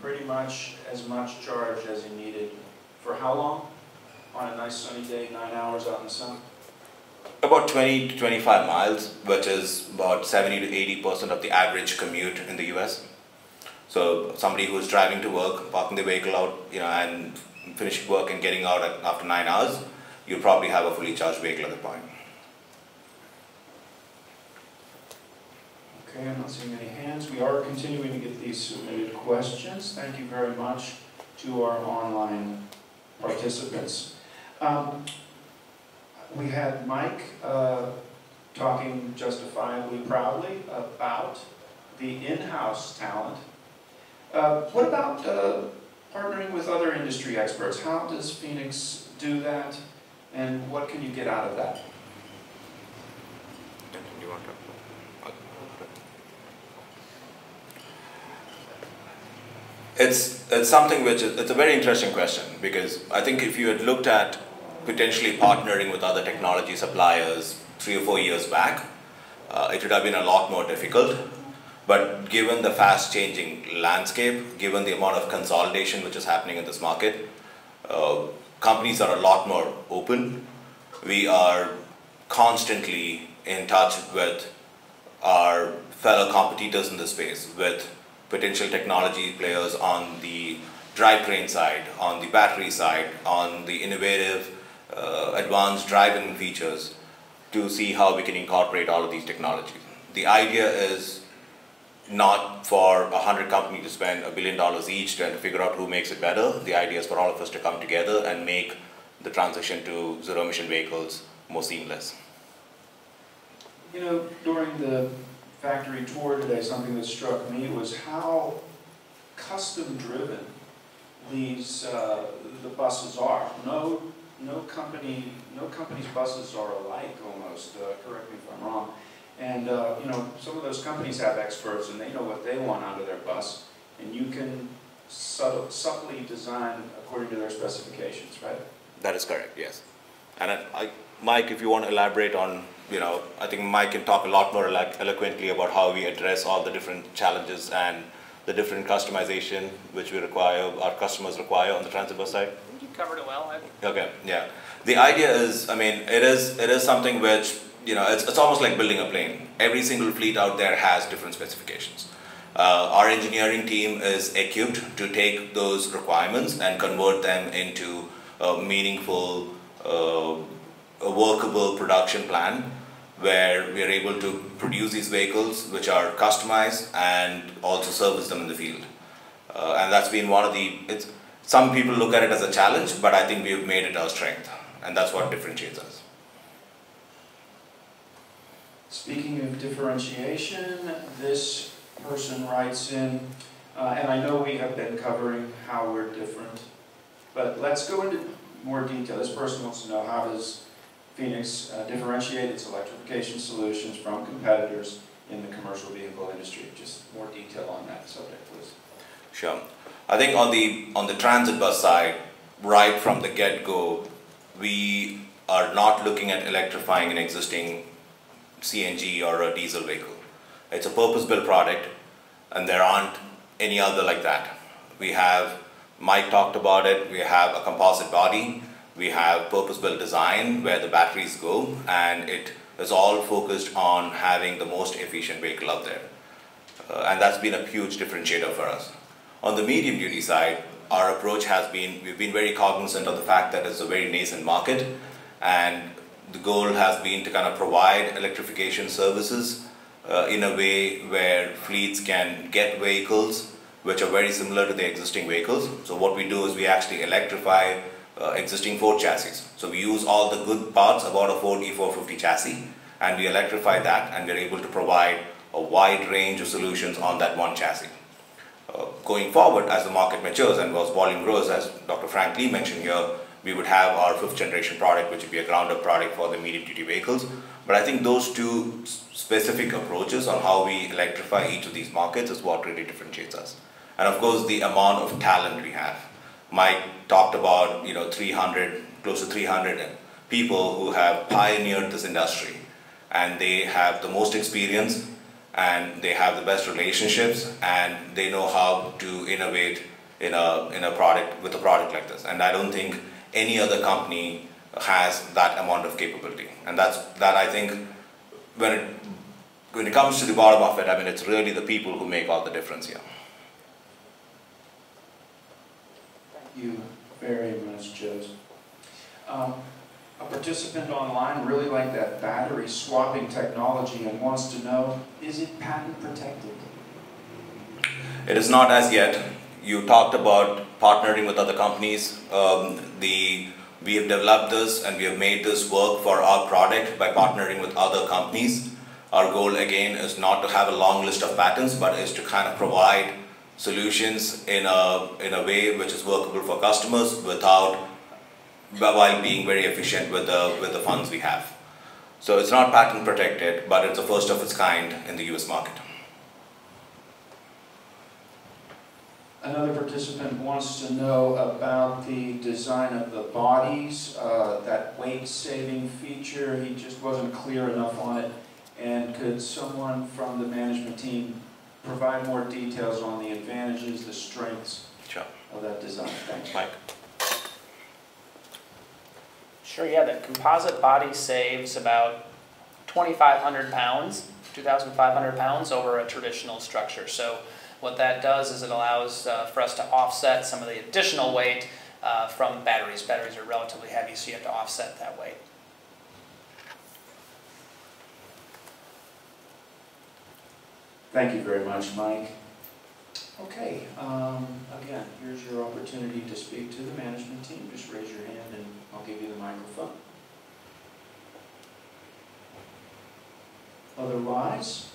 pretty much as much charge as he needed for how long? On a nice sunny day, 9 hours out in the sun? About 20 to 25 miles, which is about 70 to 80% of the average commute in the US. So somebody who is driving to work, parking the vehicle out, and finishing work and getting out after 9 hours, you'll probably have a fully charged vehicle at that point. Okay, I'm not seeing any hands. We are continuing to get these submitted questions. Thank you very much to our online participants. We had Mike talking justifiably proudly about the in-house talent. What about partnering with other industry experts? How does Phoenix do that, and what can you get out of that? It's something which it's a very interesting question, because I think if you had looked at potentially partnering with other technology suppliers 3 or 4 years back, it would have been a lot more difficult. But given the fast changing landscape, given the amount of consolidation which is happening in this market, companies are a lot more open. We are constantly in touch with our fellow competitors in this space, with potential technology players on the drivetrain side, on the battery side, on the innovative advanced driving features, to see how we can incorporate all of these technologies. The idea is not for 100 companies to spend $1 billion each trying to figure out who makes it better. The idea is for all of us to come together and make the transition to zero-emission vehicles more seamless. During the factory tour today, something that struck me was how custom-driven these the buses are. No company's buses are alike almost. Correct me if I'm wrong. And you know, some of those companies have experts and they know what they want out of their bus, and you can subtly design according to their specifications, right? That is correct, yes. And Mike, if you want to elaborate on, you know, I think Mike can talk a lot more eloquently about how we address all the different challenges and the different customization which we require, our customers require on the transit bus side. I think you covered it well. Okay, yeah. The idea is, I mean, it is something which, you know, it's almost like building a plane. Every single fleet out there has different specifications. Our engineering team is equipped to take those requirements and convert them into a meaningful, a workable production plan where we are able to produce these vehicles which are customized and also service them in the field. And that's been one of the, some people look at it as a challenge, but I think we've made it our strength, and that's what differentiates us. Speaking of differentiation, this person writes in, and I know we have been covering how we're different, but let's go into more detail. This person wants to know, how does Phoenix differentiate its electrification solutions from competitors in the commercial vehicle industry? Just more detail on that subject, please. Sure. I think on the transit bus side, right from the get-go, we are not looking at electrifying an existing CNG or a diesel vehicle. It's a purpose-built product, and there aren't any other like that. We have, Mike talked about it, we have a composite body, we have purpose-built design where the batteries go, and it is all focused on having the most efficient vehicle out there. And that's been a huge differentiator for us. On the medium-duty side, our approach has been, we've been very cognizant of the fact that it's a very nascent market, and the goal has been to kind of provide electrification services in a way where fleets can get vehicles which are very similar to the existing vehicles. So what we do is we actually electrify existing Ford chassis. So we use all the good parts about a Ford E450 chassis, and we electrify that, and we're able to provide a wide range of solutions on that one chassis. Going forward, as the market matures and as volume grows, as Dr. Frank Lee mentioned here, we would have our 5th generation product, which would be a ground-up product for the medium-duty vehicles. But I think those two specific approaches on how we electrify each of these markets is what really differentiates us. And of course, the amount of talent we have. Mike talked about, you know, 300, close to 300 people who have pioneered this industry, and they have the most experience, and they have the best relationships, and they know how to innovate in a product, with a product like this. And I don't think any other company has that amount of capability. And that I think when it comes to the bottom of it, I mean, it's really the people who make all the difference here. Thank you very much, Joseph. A participant online really liked that battery swapping technology and wants to know, is it patent protected? It is not as yet. You talked about partnering with other companies. We have developed this and we have made this work for our product by partnering with other companies. Our goal again is not to have a long list of patents, but is to kind of provide solutions in a way which is workable for customers while being very efficient with the funds we have. So it's not patent protected, but it's the first of its kind in the US market. Another participant wants to know about the design of the bodies, that weight-saving feature. He just wasn't clear enough on it. And could someone from the management team provide more details on the advantages, the strengths of that design? Thanks. Mike. Sure, yeah, the composite body saves about 2,500 pounds, 2,500 pounds over a traditional structure. So what that does is it allows for us to offset some of the additional weight from batteries. Batteries are relatively heavy, so you have to offset that weight. Thank you very much, Mike. Okay, again, here's your opportunity to speak to the management team. Just raise your hand and I'll give you the microphone. Otherwise,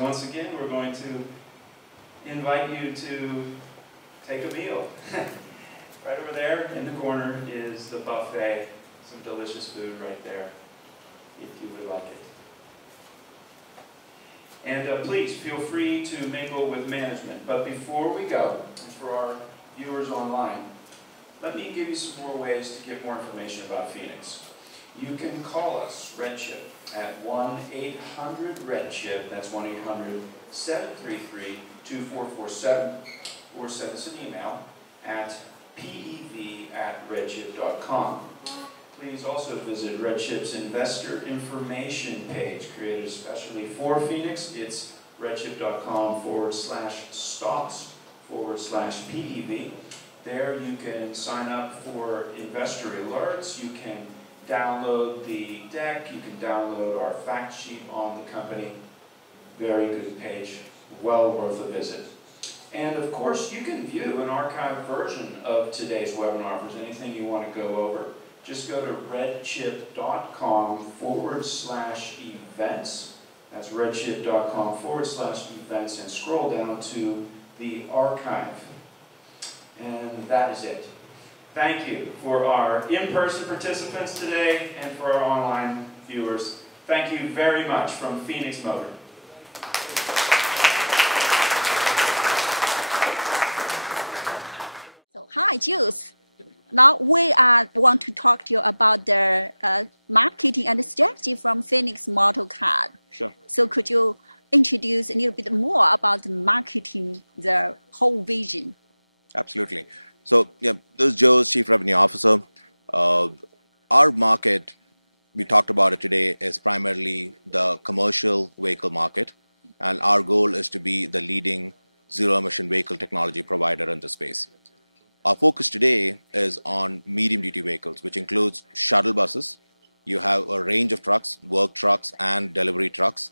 once again, we're going to invite you to take a meal. Right over there in the corner is the buffet. Some delicious food right there, if you would like it. And please feel free to mingle with management. But before we go, and for our viewers online, let me give you some more ways to get more information about Phoenix. You can call us, RedChip, at 1-800-REDCHIP, that's 1-800-733-2447, or send us an email at pev@redchip.com. Please also visit RedChip's investor information page, created especially for Phoenix. It's redchip.com/stocks/PEV. There you can sign up for investor alerts. You can download the deck. You can download our fact sheet on the company. Very good page, well worth a visit. And of course, you can view an archived version of today's webinar. If there's anything you want to go over, just go to redchip.com/events. That's redchip.com/events, and scroll down to the archive. And that is it. Thank you for our in-person participants today and for our online viewers. Thank you very much from Phoenix Motor. So, hi, Jules. Now we want to talk to you about the marketing and strategy from Phoenix Motor Car. Sure. So could you introduce a little bit more about marketing, the whole vision? Absolutely. So, yeah, this is Joe's Chief Revenue Officer. Our market, we talked about it today, is primarily the commercial vehicle market. And our goal is to be the leading zero-emission vehicle technology provider in the space. Our focus today is on medium-duty vehicles, which includes shuttle buses. You have a range of trucks, work trucks and delivery trucks,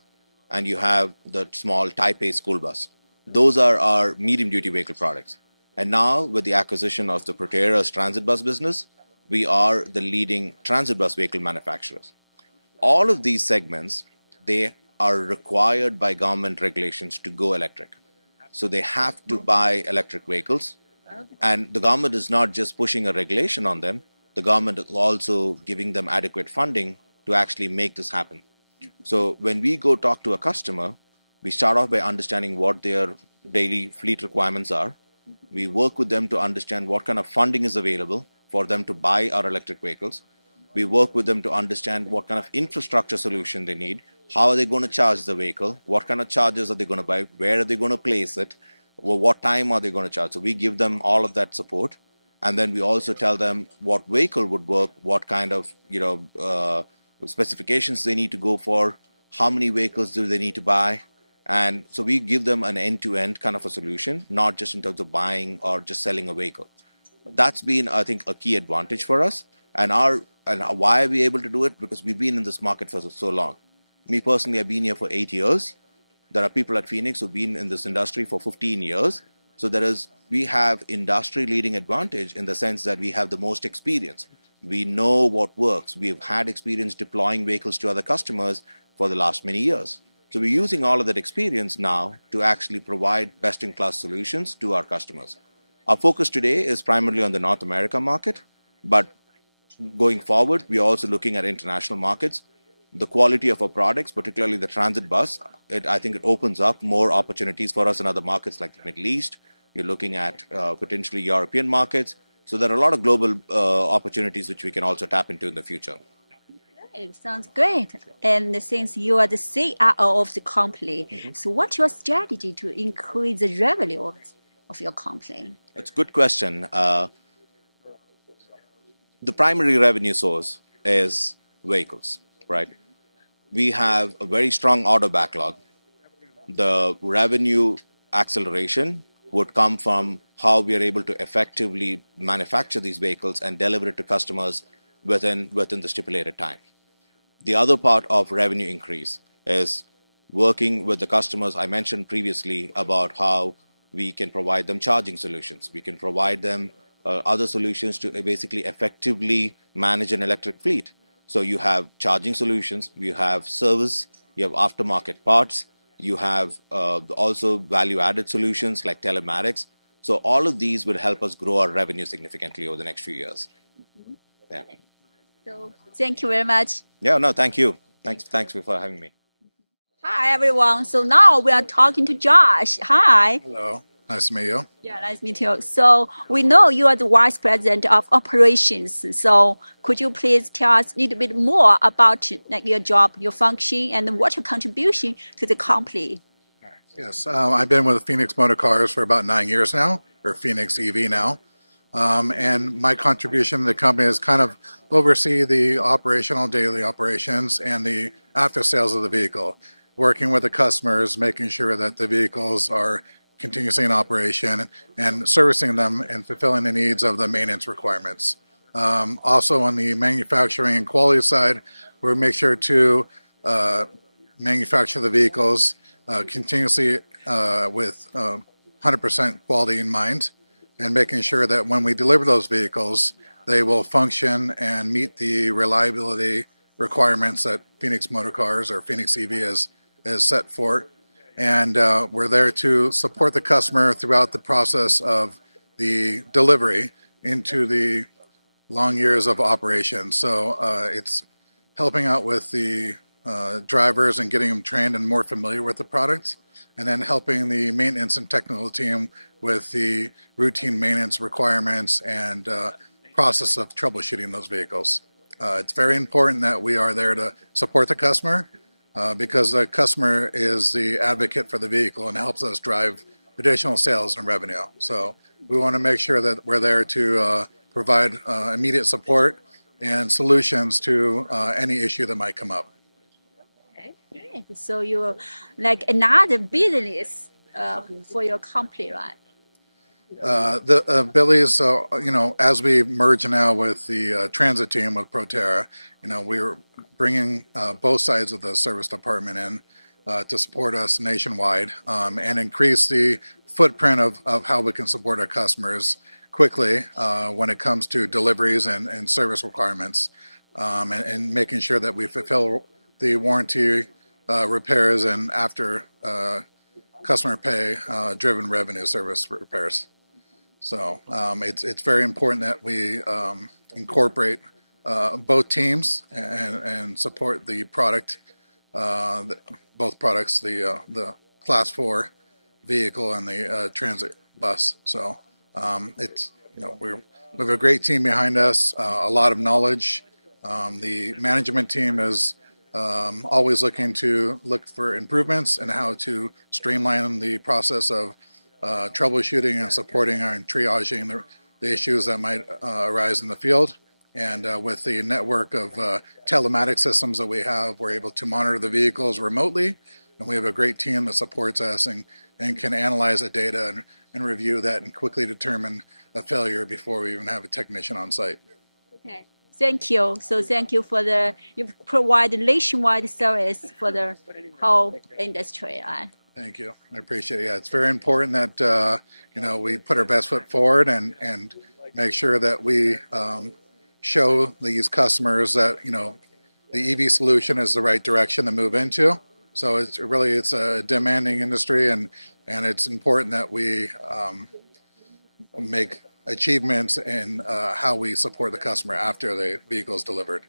and you have the small Type A school bus. Those are our medium-duty vehicle products. And now, with the acquisition of the Proterra's transit bus business, we are the leading transit bus vehicle manufacturers. All of these segments, they are required by government regulations to go electric. So they have to buy electric vehicles. And the government is not just pushing a regulation on them, the government is also giving them adequate funding to actually make this happen. So when we go talk to a customer, we start off by understanding what their daily fleet requirements are. We work with them to understand what kind of funding is available for them to buy our electric vehicles. We work with them to understand what kind of infrastructure solution they need. How are they going to charge the vehicle? What kind of chargers are they going to buy? Where are they going to place it? Well, what time are they going to charge? So we give them all of that support, and then we also tell them what vehicle would work, what kind of specifications they need to go for, how many vehicles do they need to buy, and so we give them an end-to-end kind of a solution, not just in terms of buying or just selling a vehicle. That's been, I think, a key advantage for us, and why are we able to do it? Because we've been in this market for so long. Me personally, I've been here for 8 years. There are people at Phoenix who've been in this industry for 15 years. So we have industry-leading advantage in the sense that we have the most experience. We know what works. We've had experience deploying vehicles to other customers for the last many years. So we're using all of that experience now to actually provide best-in-class solutions to our customers. Our focus today is primarily on the North America market, but going forward, we're also looking at international markets. The quality of our products, particularly the transit bus, I think it opens up more opportunities for us in other markets like the Middle East. You're looking at potentially European markets. So there are a lot of global opportunities which we can also tap into in the future. It sounds great. And since you are the CRO of the company, so what's your strategy to increase the revenue of your company? That's a good question. The primary revenue source is vehicles, right? We have a very strong order backlog. The revenue acceleration would come from how we are able to effectively manufacture these vehicles and deliver it to customers within the stipulated time. The other part of revenue increase is working with the customers. I mentioned previously about how we can provide them charging solutions. We can provide them other solutions to basically effectively manage an electric fleet. So you have charging solutions, you have service, you have aftermarket parts, you have also value-added solutions like telematics. So all of these will help us grow our revenue significantly over the next few years. Yeah. So thank you very much. Yeah, no, thank you. Thanks for having me. Hi, everyone. So now we are talking to Josh. Hi. Hello. Nice to meet you. Yeah, nice to meet you. So we know you are the Vice President of Operations. So could you please tell us a little bit more about your job, your function, and what your contribution to the company? Yes, I've been with Phoenix Motor Cars for about 9 years now, or Phoenix EV now. And my contribution to the company is kind of oversee the daily operations and the after sales of the vehicle, working with the customers, making sure that the vehicles are continuously in operation and servicing them and fulfilling the needs of the maintenance requirements. Also on the manufacturing and quality side, we make sure to manufacture the vehicles continuously with 100% quality in mind, and making sure that when we deliver those vehicles, they will function and meet the reliability requirements that Phoenix Motor Cars or Phoenix EV has set forth. And we're there to support the customer throughout the process of the delivery into the long years of operation. So it's helping out with the drivers and getting them trained and more familiar with the product, and then helping the maintenance and technical team with the routine maintenance requirements and process of troubleshooting those vehicles. It's very important that we are there to support the customer because the customer is the advocate for the vehicle and helps us drive additional sales and revenue. So we want to make sure that we're there to provide immediate support and solutions to any issue that might come up. Okay, great. So you're like another business for your company, right? The abilities, as we merge now with the transit team with Proterra, we're bringing both sides of the service department in to support us nationwide and increase the footprint of how we can support our customers quickly when it comes to deliveries and service requirements, and making sure that we fulfill the warranty repairs and after customer pay driven revenue service repairs. So it's very important that we incorporate both teams and support the product, both products, the Class 4 vehicle and the transit bus. So we have a great team behind us, a lot of knowledge. The management team is always looking to look for improvements and how to streamline the process of troubleshooting and supporting and triaging the issues that might arise in the field. And with the network of telematics systems that we have, we're able to monitor the vehicles remotely. And we have a great team that supports us and can analyze the data and review that and quickly determine a failure before we even have a technician on site. Okay, thank you. So thank you for you provide nationwide service for the whole industry. Thank you. I appreciate it. Yeah, it's very important that we put our best foot forward and make sure that we show these customers that the EV solution is the right direction to move into. So it's a demanding industry, and it's important that we make achievements in how we support the customer after the vehicle is delivered.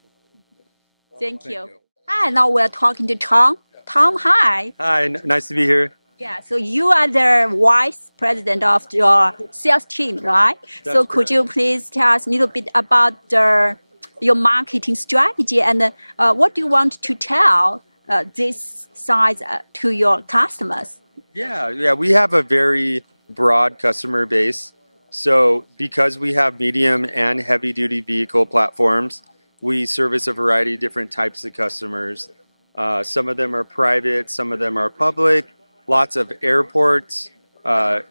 Thank you. Hi, now we're talking to Tom. Tom, hi. Hi, nice to be here. Yeah, so you are the vice president of your sales team, right? That's so could you please tell us a little bit about your marketing strategy and what do you want to tell this side to your customers? Yeah, we have a very broad customer base. So because we have medium and heavy duty vehicle platforms, we service a variety of different types of customers. Some of them are private, some of them are public, lots of airports,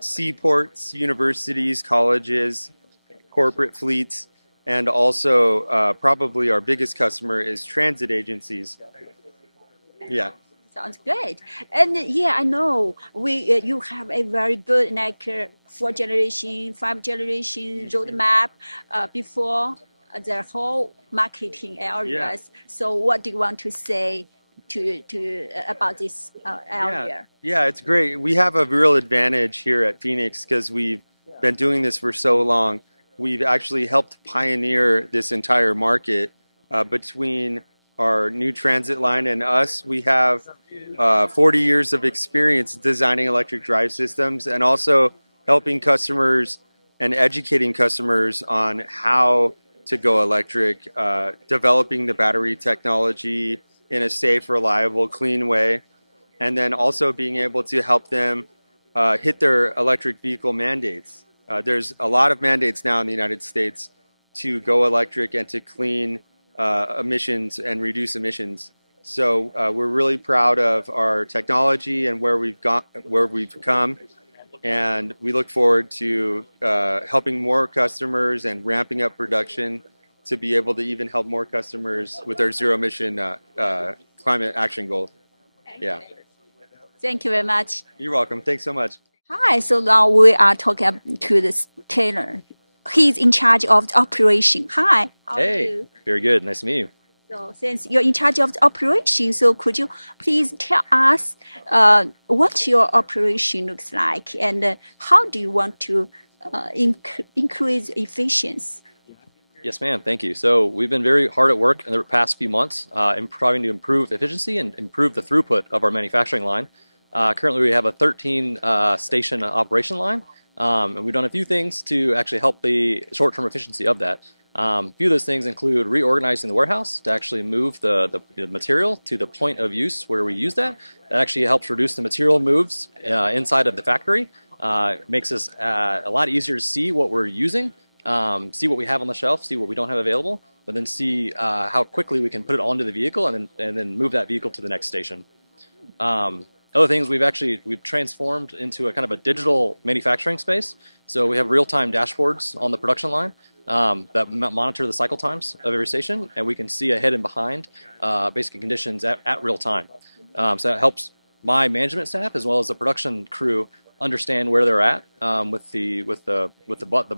seaports, universities, colleges, corporate fleets, and also probably our biggest customer is transit agencies. Yeah. Sounds great. And yeah, I know you have a very good 4th generation, 5th generation roadmap before the whole marketing areas. Yeah. So what do you want to say about this area? Yeah, it's great. We have a real advantage here at Phoenix because we've been doing this for so long, we've actually helped pioneer this entire market. Between our new transit line and us, we have 40 years of experience designing electric drive systems and also helping customers and educating customers on how to go electric, developing the battery technology in a safe, reliable, clean way, and then also being able to help them hit their electric vehicle mandates. There's a lot of mandates now in the United States to go electric and to clean emissions and reduce emissions. So we're really proud of our technology and where we've come, and we look forward to helping more customers and ramping up production to be able to even help more customers with their zero emission climate action goal. Yeah. Thank you very much. You're welcome. Thanks so much. Hi, so now we are talking to this Taylor. He's in charge of the operation. Hi, how are you? Very good. Nice to meet you. So since you're in charge of the operation, so could you please tell us what your operation looks like and how do you want to increase efficiency? Yes, ma'am. Thank you. So we've been very hard at work in the past few months in trying to improve efficiency and improve the throughput of our manufacturing line. Currently, we have a 13-station operation line, and we've done a few things to actually help the short-term efficiency of that. A few of those things include reorganizing the warehouse to actually move the material to the point of use where we use that. That actually helps reduce the material moves inside of the factory. Makes us a lot easier to see what we're using, see what we have on the shelf, see what we don't have available, but then see how quickly we can put it onto the vehicle and then move that vehicle to the next station. Other things we've transformed into a kind of a digital manufacturing space. So we have real-time dashboards on the production line that monitor the cycle times of every station, and we can see ahead and behind basic conditions at real time. So that helps my management staff as well as the production crew understand where they're at with the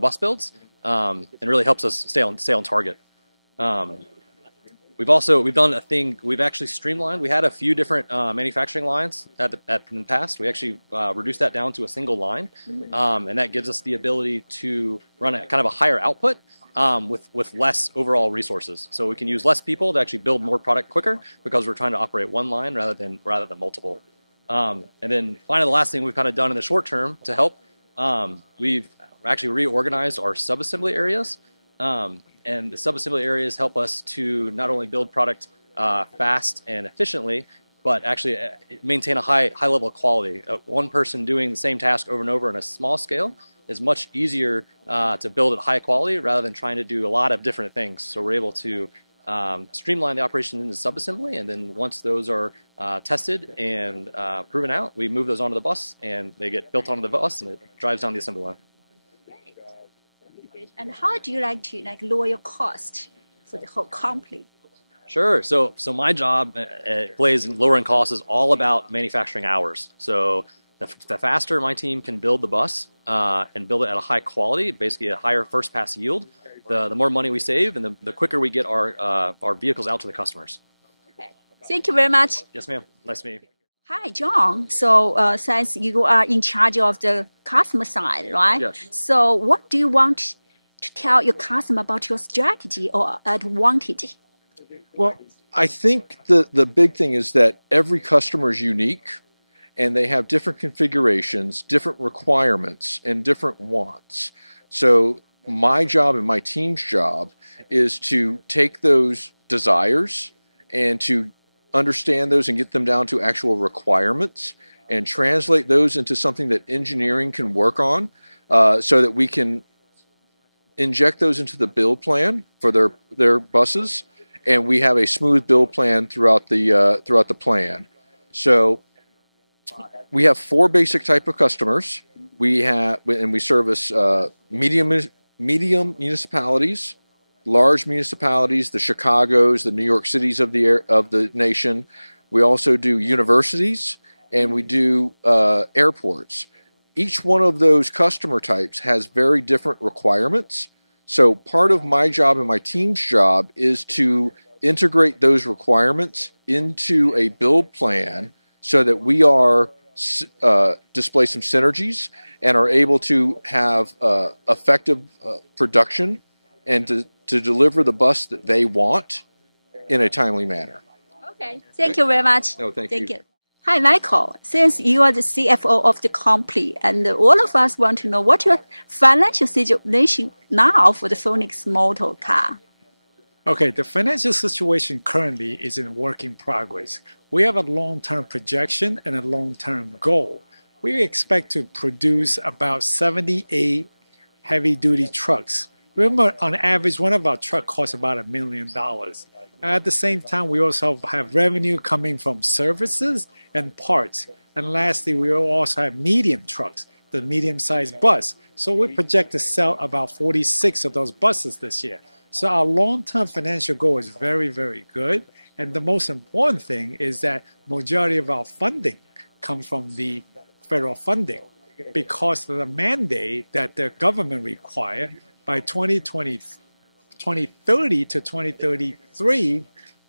bus builds, and really helps us stay on target. We've done a thing. We've actually streamlined. We had a few different manufacturing lines in the past. We actually reduced that down to a single line, and that gives us the ability to run kind of a higher output with less overall resources. So we can use less people to actually build more product quicker because we're trying to operate one line rather than multiple. And then finally, the last thing we've kind of done in the short term to help, we've actually reorganized our subassembly areas. And the subassembly areas help us to not only build product fast and efficiently, but actually maintain a high level of quality. One person doing the same task over and over on a small scale is much easier to build at high quality rather than trying to do a lot of different things. So we're able to streamline the operation into subassembly, and then once those are tested and proven out, we move those onto the bus, and they get built onto the bus, and it drives down the assembly line. And how do you like to lower your cost for the whole company? Sure. So my job plays in lowering costs is all about manufacturing hours. So the faster my team can build the bus and build it at a high quality, basically a higher first pass yield, the more money we save, and the quicker we get our vehicles out to the customers. Okay. Thank you very much. Yes, ma'am. Nice to meet you. Hi, John. So since you are in charge of the customer side, right? Yes. So what do you want to tell your customer about your strategy or advantage? Well, I think the big thing is that every customer is unique and they have different configurations, different requirements, and different wants. So my job and my team's job is to take those desires and to understand those and get them down to actual requirements and translate those into something that engineering can work on so that we can inject those into the build plan for their buses, and we have a smooth build plan throughout the plan. So we have 4 basic type of customers. We service medium municipalities, large municipalities, the Chicagos, the New York Cities of the nation. We also do universities, and we do airports. Each one of those customer types has very different requirements. So part of my job and my team's job is to integrate those requirements into a build plan so that we display some synergies and are able to have effective production and to deliver the bus that they want in a timely manner. Okay, thank you very much. No, thank you. Hi, Michael. Since you are the CFO of the company, and all of us want to know what your financial situation now for the Phoenix Motor Car. Okay, the financial situation currently is in work in progress. We have a long-term projection and a long-term goal. We expect to produce about 78 heavy-duty trucks. Remember, on average, one of our trucks costs about $1 million. At the same time, we also have revenue coming from services and parts. And lastly, we also have medium trucks, the medium-sized bus. So we project to sell about 46 of those buses this year. So our long-term financial goal is very, very good. And the most important thing is that majority of our funding comes from the federal funding, because of the mandate that the government require by 2030 to 2033,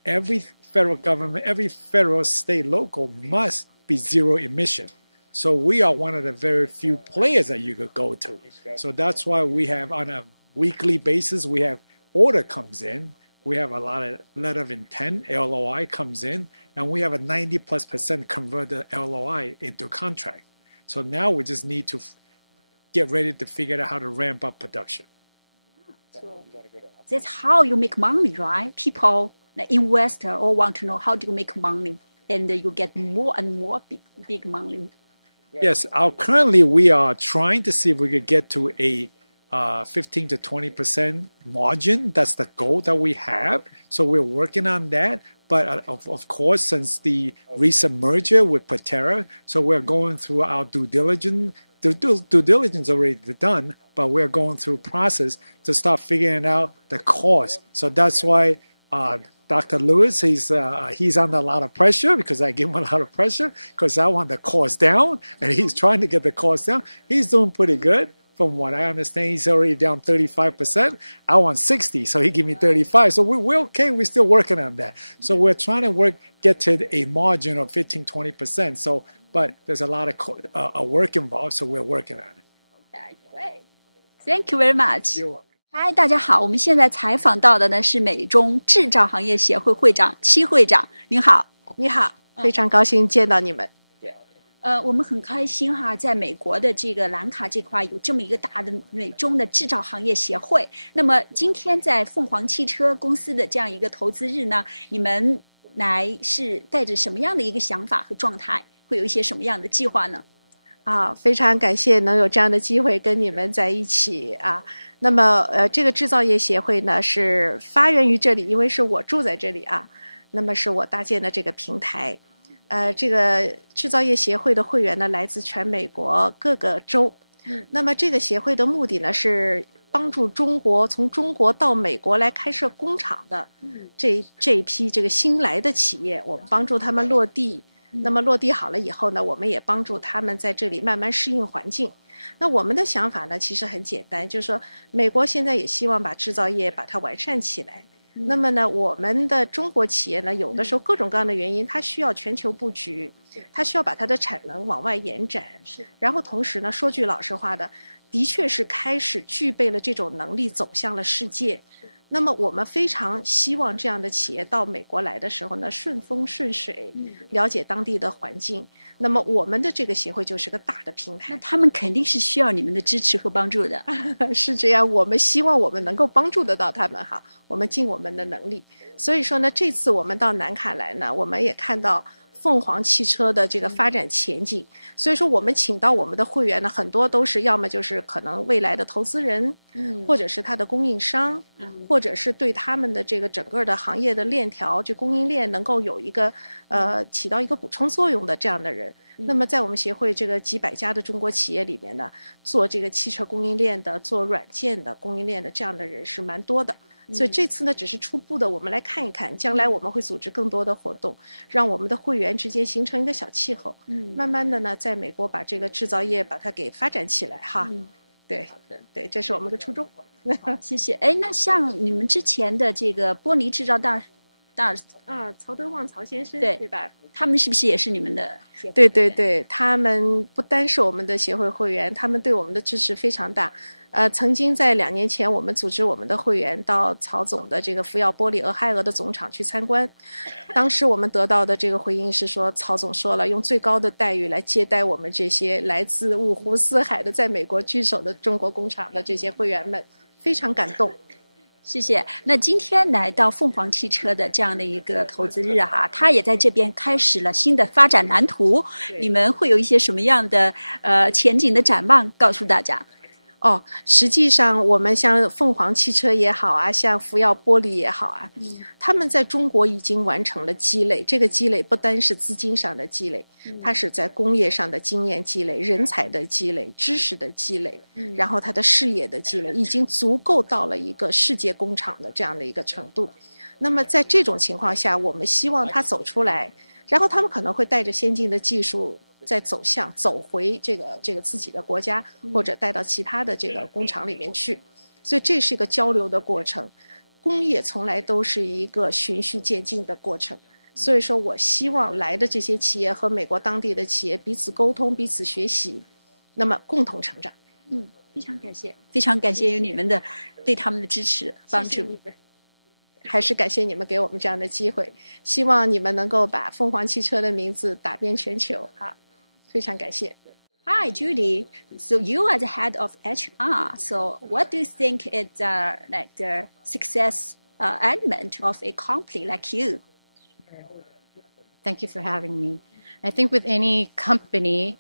every federal government, every federal, state, local must be zero emission. So we are one of the very few players that you could go to. So that's why we have, on a weekly basis, we have order comes in, we have a lot of letter of intent, LOI comes in, and we have a 90+% convert the LOI into contract. So now we just need to get ready to figure out how to ramp up production. So that's how you make money, right? People, the investor, all want to know how do you make money, and you get more and more big money. Yes, currently we are trying to see if we could get to a 15 to 20% margin. That's the goal that we have. So we're working on that. But of course, since the recent merger with Proterra, so we're going through our due diligence. The due diligence already done, but we're going through process to start figuring out the cost. So that's why Dr. Lewis, he's under a lot of pressure, because I give him a lot of pressure because I want the cost down, and he's trying to get the cost down. He's doing pretty good. From what I understand, he's already down 35%. I want 60, so he give me 35. So we're okay. We're still working on that. So we're trying to get to a margin of 15, 20%. So, but there's a lot of work involved, so we're working on it. Okay, great. Thank you very much. Hi， 大家好，我们现在采访到的呢是美中制造行业协会会长戚会长，您好。你好，非常高兴见到你们。我们很开心哈，在美国的这个兰卡这块有这么一个大的美中的制造行业协会。那么今天在凤凰汽车公司的这样一个投资日呢，你们来是带着什么样的一个想法和状态？会有一些什么样的计划呢？非常感谢能有这样的机会跟你们在一起啊。那么这个制造业协会呢是发源于这里，因为是我住在这里啊。那么是我搭建的这个平台。这个制造业协会的会员呢，来自全美国各个州。那么这个协会的目的呢，是帮助从中国到美国来开设工厂的这一批这个新来的企业，我们帮助他们落地。那么落地好了以后呢，我们也帮助他们在这里慢慢适应环境。那我们的想法呢，其实很简单，就是说美国现在也希望把制造业把它完善起来。那么呢，我们的中国企业呢，有的时候各种各样的原因，它需要全球布局，它需要把它的产能往外延展。然后同时呢，说句老实话的确是开始具备了这种能力，走向了世界。那么我们非常希望这样的企业到美国来的时候呢，顺风顺水，了解当地的环境。那么我们的这个协会就是个大的平台，他们肯定是需要你们的支持和帮助的。是这样，我们希望我们能够帮助得到他们哈，我们尽我们的能力。所以说呢，这次我们到南卡来呢，我们也看到凤凰汽车的这个发展前景。所以说我们请到我们的会员呢，很多都是要么就是可能未来的投资人，或者是他的供应商，或者是对他们的这个整个的行业的链条，就供应链能够有一个起到一个补充作用的这样的人。那么在我们协会这个几百家的中国企业里面呢，做这个汽车供应链的、做软件的供应链的这样的人是蛮多的。所以这次呢只是初步的，我们来看一看，将来我们会组织更多的活动，让我们的会员之间形成一个小气候，慢慢的呢在美国把这个制造业把它给发展起来哈。对，对，这是我们的初衷。好，谢谢。那像你们之前的这个玻璃制造大大曹德旺曹先生，对对吧？他们是不是也是你们的协会？对对对，他们不单是我们的协会会员，他们对我们的支持非常大。曾经在2年前，我们组织我们的会员到曹总的这个福耀玻璃俄亥俄的总厂去参观。当时我们得到的这个回应是说，曹总说了，用最高的待遇来接待我们这些来自五湖四海的在美国居守的中国工厂的这些会员们，非常感动。谢谢。那今天来到凤凰汽车的这样的一个投资日哈，它也在这边开始了新的发展蓝图。你们会有一些什么样的前景的展望，告诉大家？实际上我们像凤凰汽车也好啊，像福耀玻璃也好啊，他们在中国已经完成了积累。这个积累不单是资金上的积累，它是在工业上的经验积累、人才的积累、知识的积累，然后它的事业的积累，已经足够到了一个世界工厂的这样的一个程度。那么在这种情况下，我们希望它走出来，然后他们可能会带着先进的技术再走回这个自己的国家，或者带到其他的这个工厂里面去，所以这是一个交流的过程。工业从来都是一个循序渐进的过程，所以说我希望来的这些企业和美国当地的企业彼此沟通、彼此学习，那么共同成长。非常感谢，非常感谢有你们的对他们的支持帮助。还是感谢你们给我们这样的机会，希望你们能够把凤凰汽车的名字打遍全球啊！非常感谢。Hi, Judy. So you are the head of HR. So what do you think is like the success element of a company like you? Thank you for having me. I think with any company,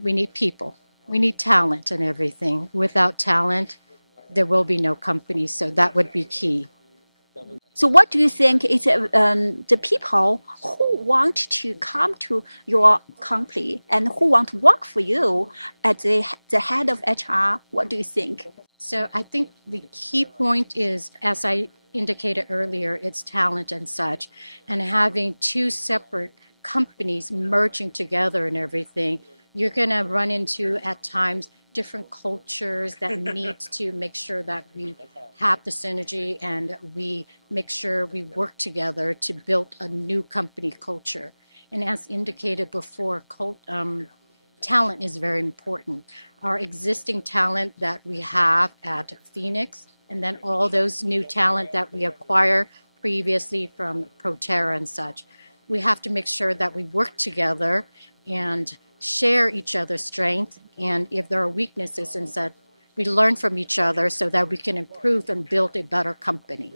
we need people. We need talent and everything. Without talent, there will be no company. So that would be key. So what do you think is the people who want to come to your company and who want to work for you as the head of HR? What do you think? So I think the key point is, as I indicated earlier, it's talent and such. And having two separate companies merging together and everything, you're going to run into, at times, different cultures that needs to make sure that we have the synergy and we make sure we work together to build a new company culture. And as indicated before, talent is very important. Our existing talent that we have at Phoenix, and then all those new talent that we acquire previously from Proterra and such, we have to make sure that we work together and share each other's strength, and if there are weaknesses, and that we learn from each other so that we can improve and build a better company.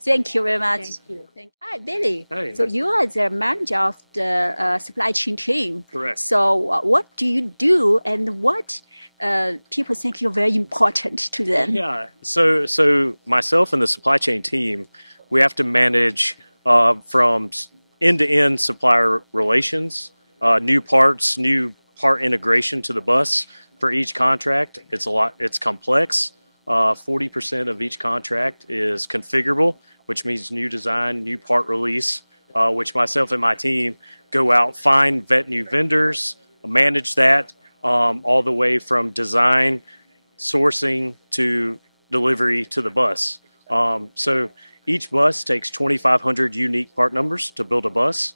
Thank you very much. Thank you. Hi, Billy. Hey, so you are the manager of the supply chain team. Correct. So what do you do, and what people think you're very important to them? Yeah. So myself and the supply chain team, we have to manage from end-to-end supplier relations, new parts, new part integration to the bus for each contract. It's complex. 40% of each contract is configurable, which means new design, new part release, which myself and my team go out, vet new vendors, manage that all the way from design, sourcing to delivery to the bus. So each bus takes 2,500 unique part numbers to build a bus.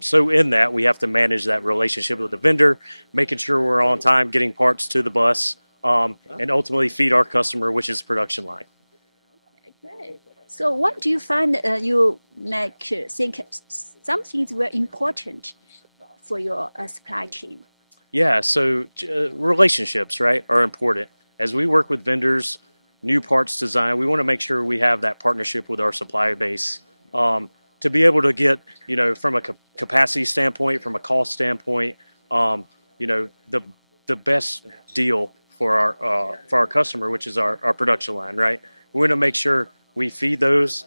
So in that, we have to manage that relationship with the vendor, making sure we're on time, getting parts to the bus, and ultimately feed our customer, which is the production line. Great. So what do you find you think something is very important for your supply chain? Yeah, so relationships, right, are important. As we work with vendors, new parts design, we want to make sure we have that partnership with our supply base. To be able to get, from a capacity standpoint, from a cost standpoint, the best deal for our customer, which is our production line, right? We want to make sure we feed those.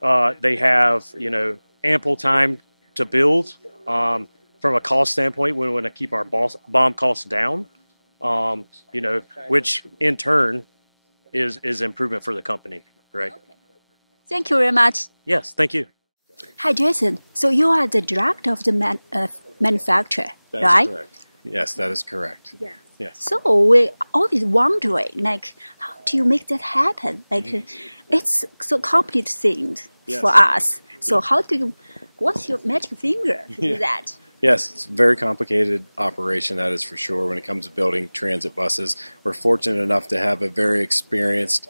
They have, ample time to build. From a cost standpoint, we want to keep our BOM costs down, which in turn is improvement for the company, right? Thank you very much. Yes, thank you. Hi, Jason. So you are the director of the manufacturer, That's right? correct. Yes, that is correct. Yes. Yes. So we're always wondering, how do you make that happen? It's so complicated things. for us. So how do you? What's your magic finger to do that? Yes, it's a very complicated operation, that is for sure. When it comes to building transit buses, we're fortunate enough to have a very experienced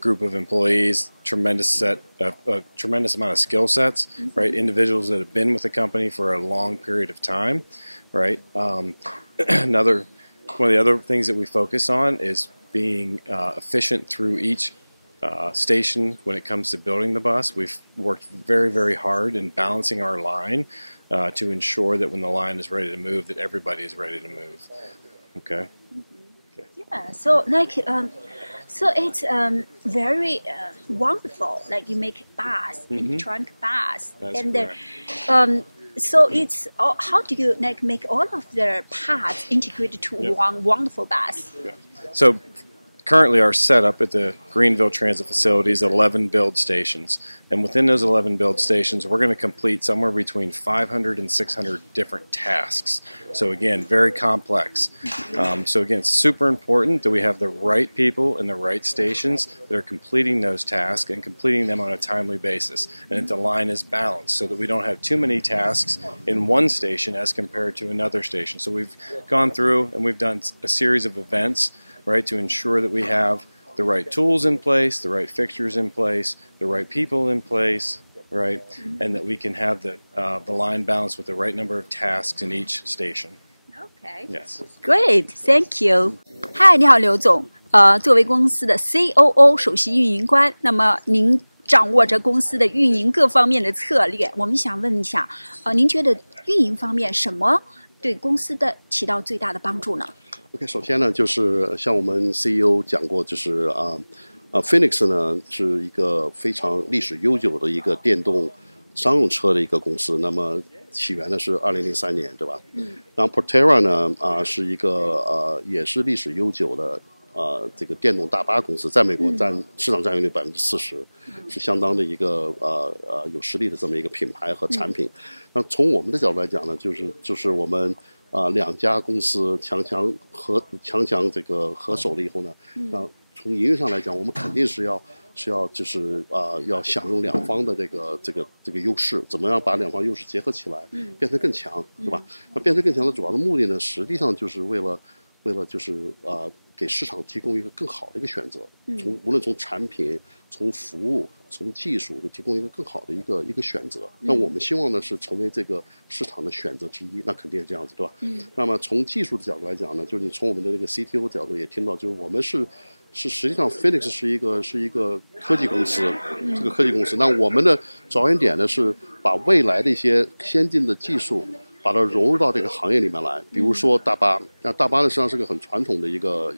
group of employees, tremendous amount of skill sets, right? Individuals that have been with the company for a long period of time, right? One of the other things that we focus on is being efficient through each station when it comes to building the bus. We've worked very, very hard in balancing our line to ensure that when the line is ready to move, that everybody is ready to move. Okay. Yeah. So so it's very wonderful. Like you make bus, electronic bus, That's and correct. so it's how do you like make all of the parts integrated to one wonderful bus? So currently our setup at the Greenville Transit Facility is 11 build stations. And within those 11 build stations, we're going to complete somewhere between 500 and 600 different tasks. So again, very complex. So again, it's super important that we have the right people in the right stations that are completing those tasks and completing them on a timely basis. And that the line is balanced so that we don't have too many tasks in one station as compared to another station. So we've gone through and we've done a series of events, right, to ensure that we have the right tools in place, the right fixtures in place, the right people in place, right, and that we can have the line balanced with the right number of tasks in each station. Okay. Yes. Great, thank you. Hi， 你好，刘总。作为公司的 COO 首席运营官，那么您掌握着公司的运营各方面的策略。我们想问一下，您觉得运营方面什么对公司的起到最大的帮助呢？ OK， 首先呢，就是像我们 CEO 讲过，就是Phoenix 呢是一个非常历史悠久的一个电动商用车的一个公司。那么起源呢是2003年，对吧？然后 Proterra 呢是一个也是历史悠久的这个电动大巴公司，在美国占市场占有率40%，是相当的一个有实力的这么一个品牌和产品。那从我们的角度来讲呢，就是我们。两家公司强强这个合手了以后呢，从营运上来讲，我们肯定是要就是要享用两方的这个优势，怎么样把两方优势结合起来，变成更强，对吧？那变成更强的主要的目的呢，实际上就是为了就是给市场提供一个更好的一个选择，无论从产品、从服务、从技术都提供一个更好的一个选择。那我们希望呢是成为这个市场的选择之一，那肯定是这样子，对吧？那么从技术的角度来讲呢，就是你从我们的那个 CTO 角度也听到，就是我们是实际上 Phoenix 是一个科技公司，这个科技公司。那我们的着眼点呢是把未来的一些先进的技术。把它融入到这个行业里面来，比如说大巴，那大巴呢实际上是个很传统的一个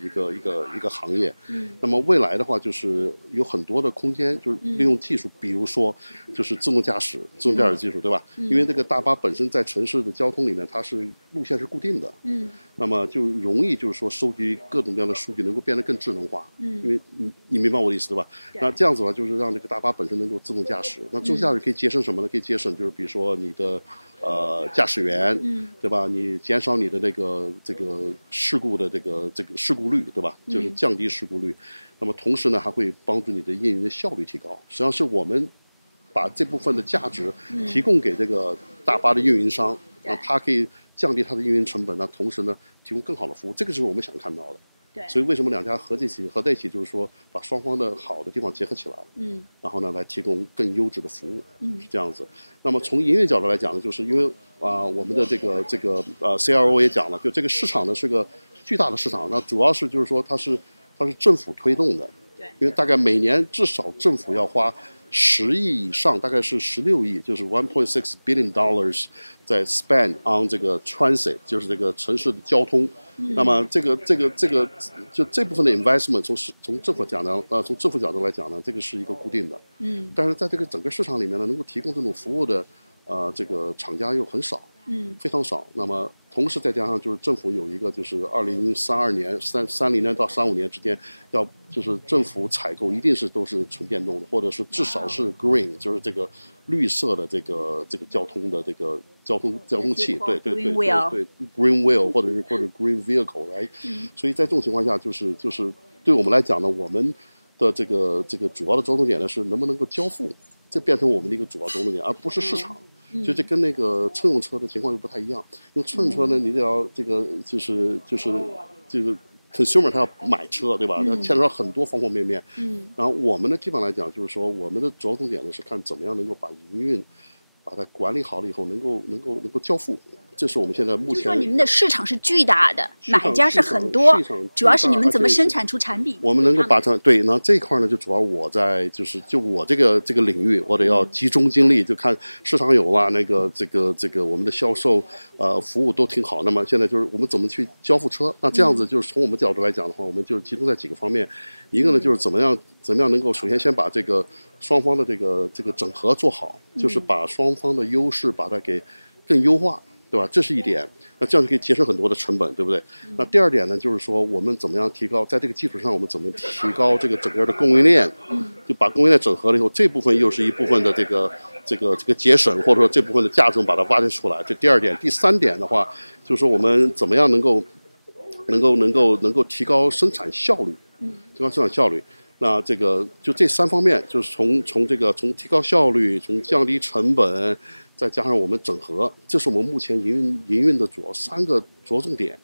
行业。那么未来的话，就是有很多的空间，就是利用技术，比如说就是自动驾驶技术，对吧？因为这个大巴本身在城市的交通里面，它是路线是固定的，那么就容易就是说收集各种各样的数据，能够变得更智能化。因为你明白我的意思对吧？那这样子的话，就是让这个大巴本身能够自动驾驶。那自动驾驶可以节省什么呢？可以节省就是比如说你的驾驶员，对吧？你减少你的这个事故的这个事故率，对吧？就是降低事故率。那么同时呢，还会帮助你的运营的效率提高。实际上是我们把这部分的价值提供给这个大巴的运营商，让他可以降低它的运营成本，那同时呢，提供更好的服务。这个是我们想看到的。所以为什么两家合在一起，就是说把双方的好的地方结合起来，然后呢来提供更优质的服务，是这样子。那么从营运角度来讲呢，就是因为我们的这个CRO 也讲了，就这个市场呢是个巨大的市场，那主要是就是说它是政府推动的，因为大概每年至少政府要花10亿以上，大概是16亿，就是 $1.6 billion 在 spend on 这个 transit， 就是这个城市的交通。那么这个就这部分的 investment 从政府角度来讲呢，这个是一个固定的。但是在这个整个市场里面呢，能够提供这种服务的这个厂家又很少，非常少。那么同时再加上就是政府有一个就是2032年、30年到35年之间就是政府采购一定都是纯电动的，或者是至少是 green， 就是这个绿色的这个交通的这个交通器，对 green wheel 或者 green vehicle，right？所以在这种情况下，就是对我们来讲呢，我们的这个主要的着重点呢是能不能够交付这变成我们的一个主要着重点，而不是市场。所以这跟那个乘用车的情况又不太一样。因为乘用车呢，你得要这个就是这个 consumer 他要买车，对吧？他牵扯到很多方方面面。然后我们呢，基本上来讲，就是说我们的着重点呢是看怎么样能够把营运把它管理好了以后，能够交付。这是我们现在目前。就是说你们的市场是巨大的，买家是很多，主要是你们怎么生产出产品。我们能够把它对，那这一块呢，就主要我在就我这个领域，我得要集中精力，就看市场有了那个这个我们的销售服务都挺好。那么现在就是我们怎么去交付车？那这样子就是从我们角度来讲的话，我们就是集中在几个方面。一个呢就是怎么样能够首先先把这个双方的这个整合做好，就是把双方的优势把它给更优化。对吧？这是一点，那这样就可以节省很多的成本，对不对？那第二点呢，就是说我们怎么样提高，在这个基础上，我们怎么提高这个整个的供应链？就把供应链整合了以后，这部分又是一部分的这个节省，或者说这部分的价值把它挖掘出来。这第二点，第三点的话，就是说我们怎么样能够提高生产效率，提高生产效率。那这个就这三方面，就是从提高效率，从降低成本。再加上我们整合，这是我们目前营运的主要3个着重点。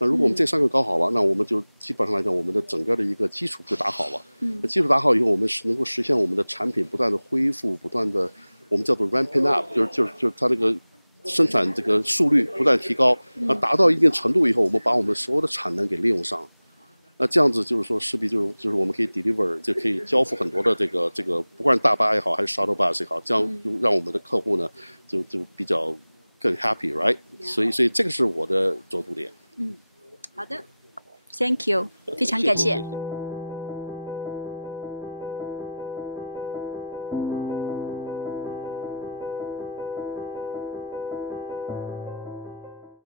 那如果我们这3个搞好了，那我们就基本上来讲，我们的整个的一个基础就打好了。那基础打好以后，我们是能够实现我们的产品不断的恢复，不断的我们叫做 ramping up， 就是它这个生产这个速率不断提高。那达到一定程度以后，我们把我们所有的产能给利用上。那这样子就是说，势必就是我们可以 deliver， 就可以交付很多的这个，不管是大巴也好，还是 shuttle bus 也好，这样就让我们的客户呢就比较更 happy，right？ 所以这个是我的着重点。好的 ，Thank you， 非常感谢。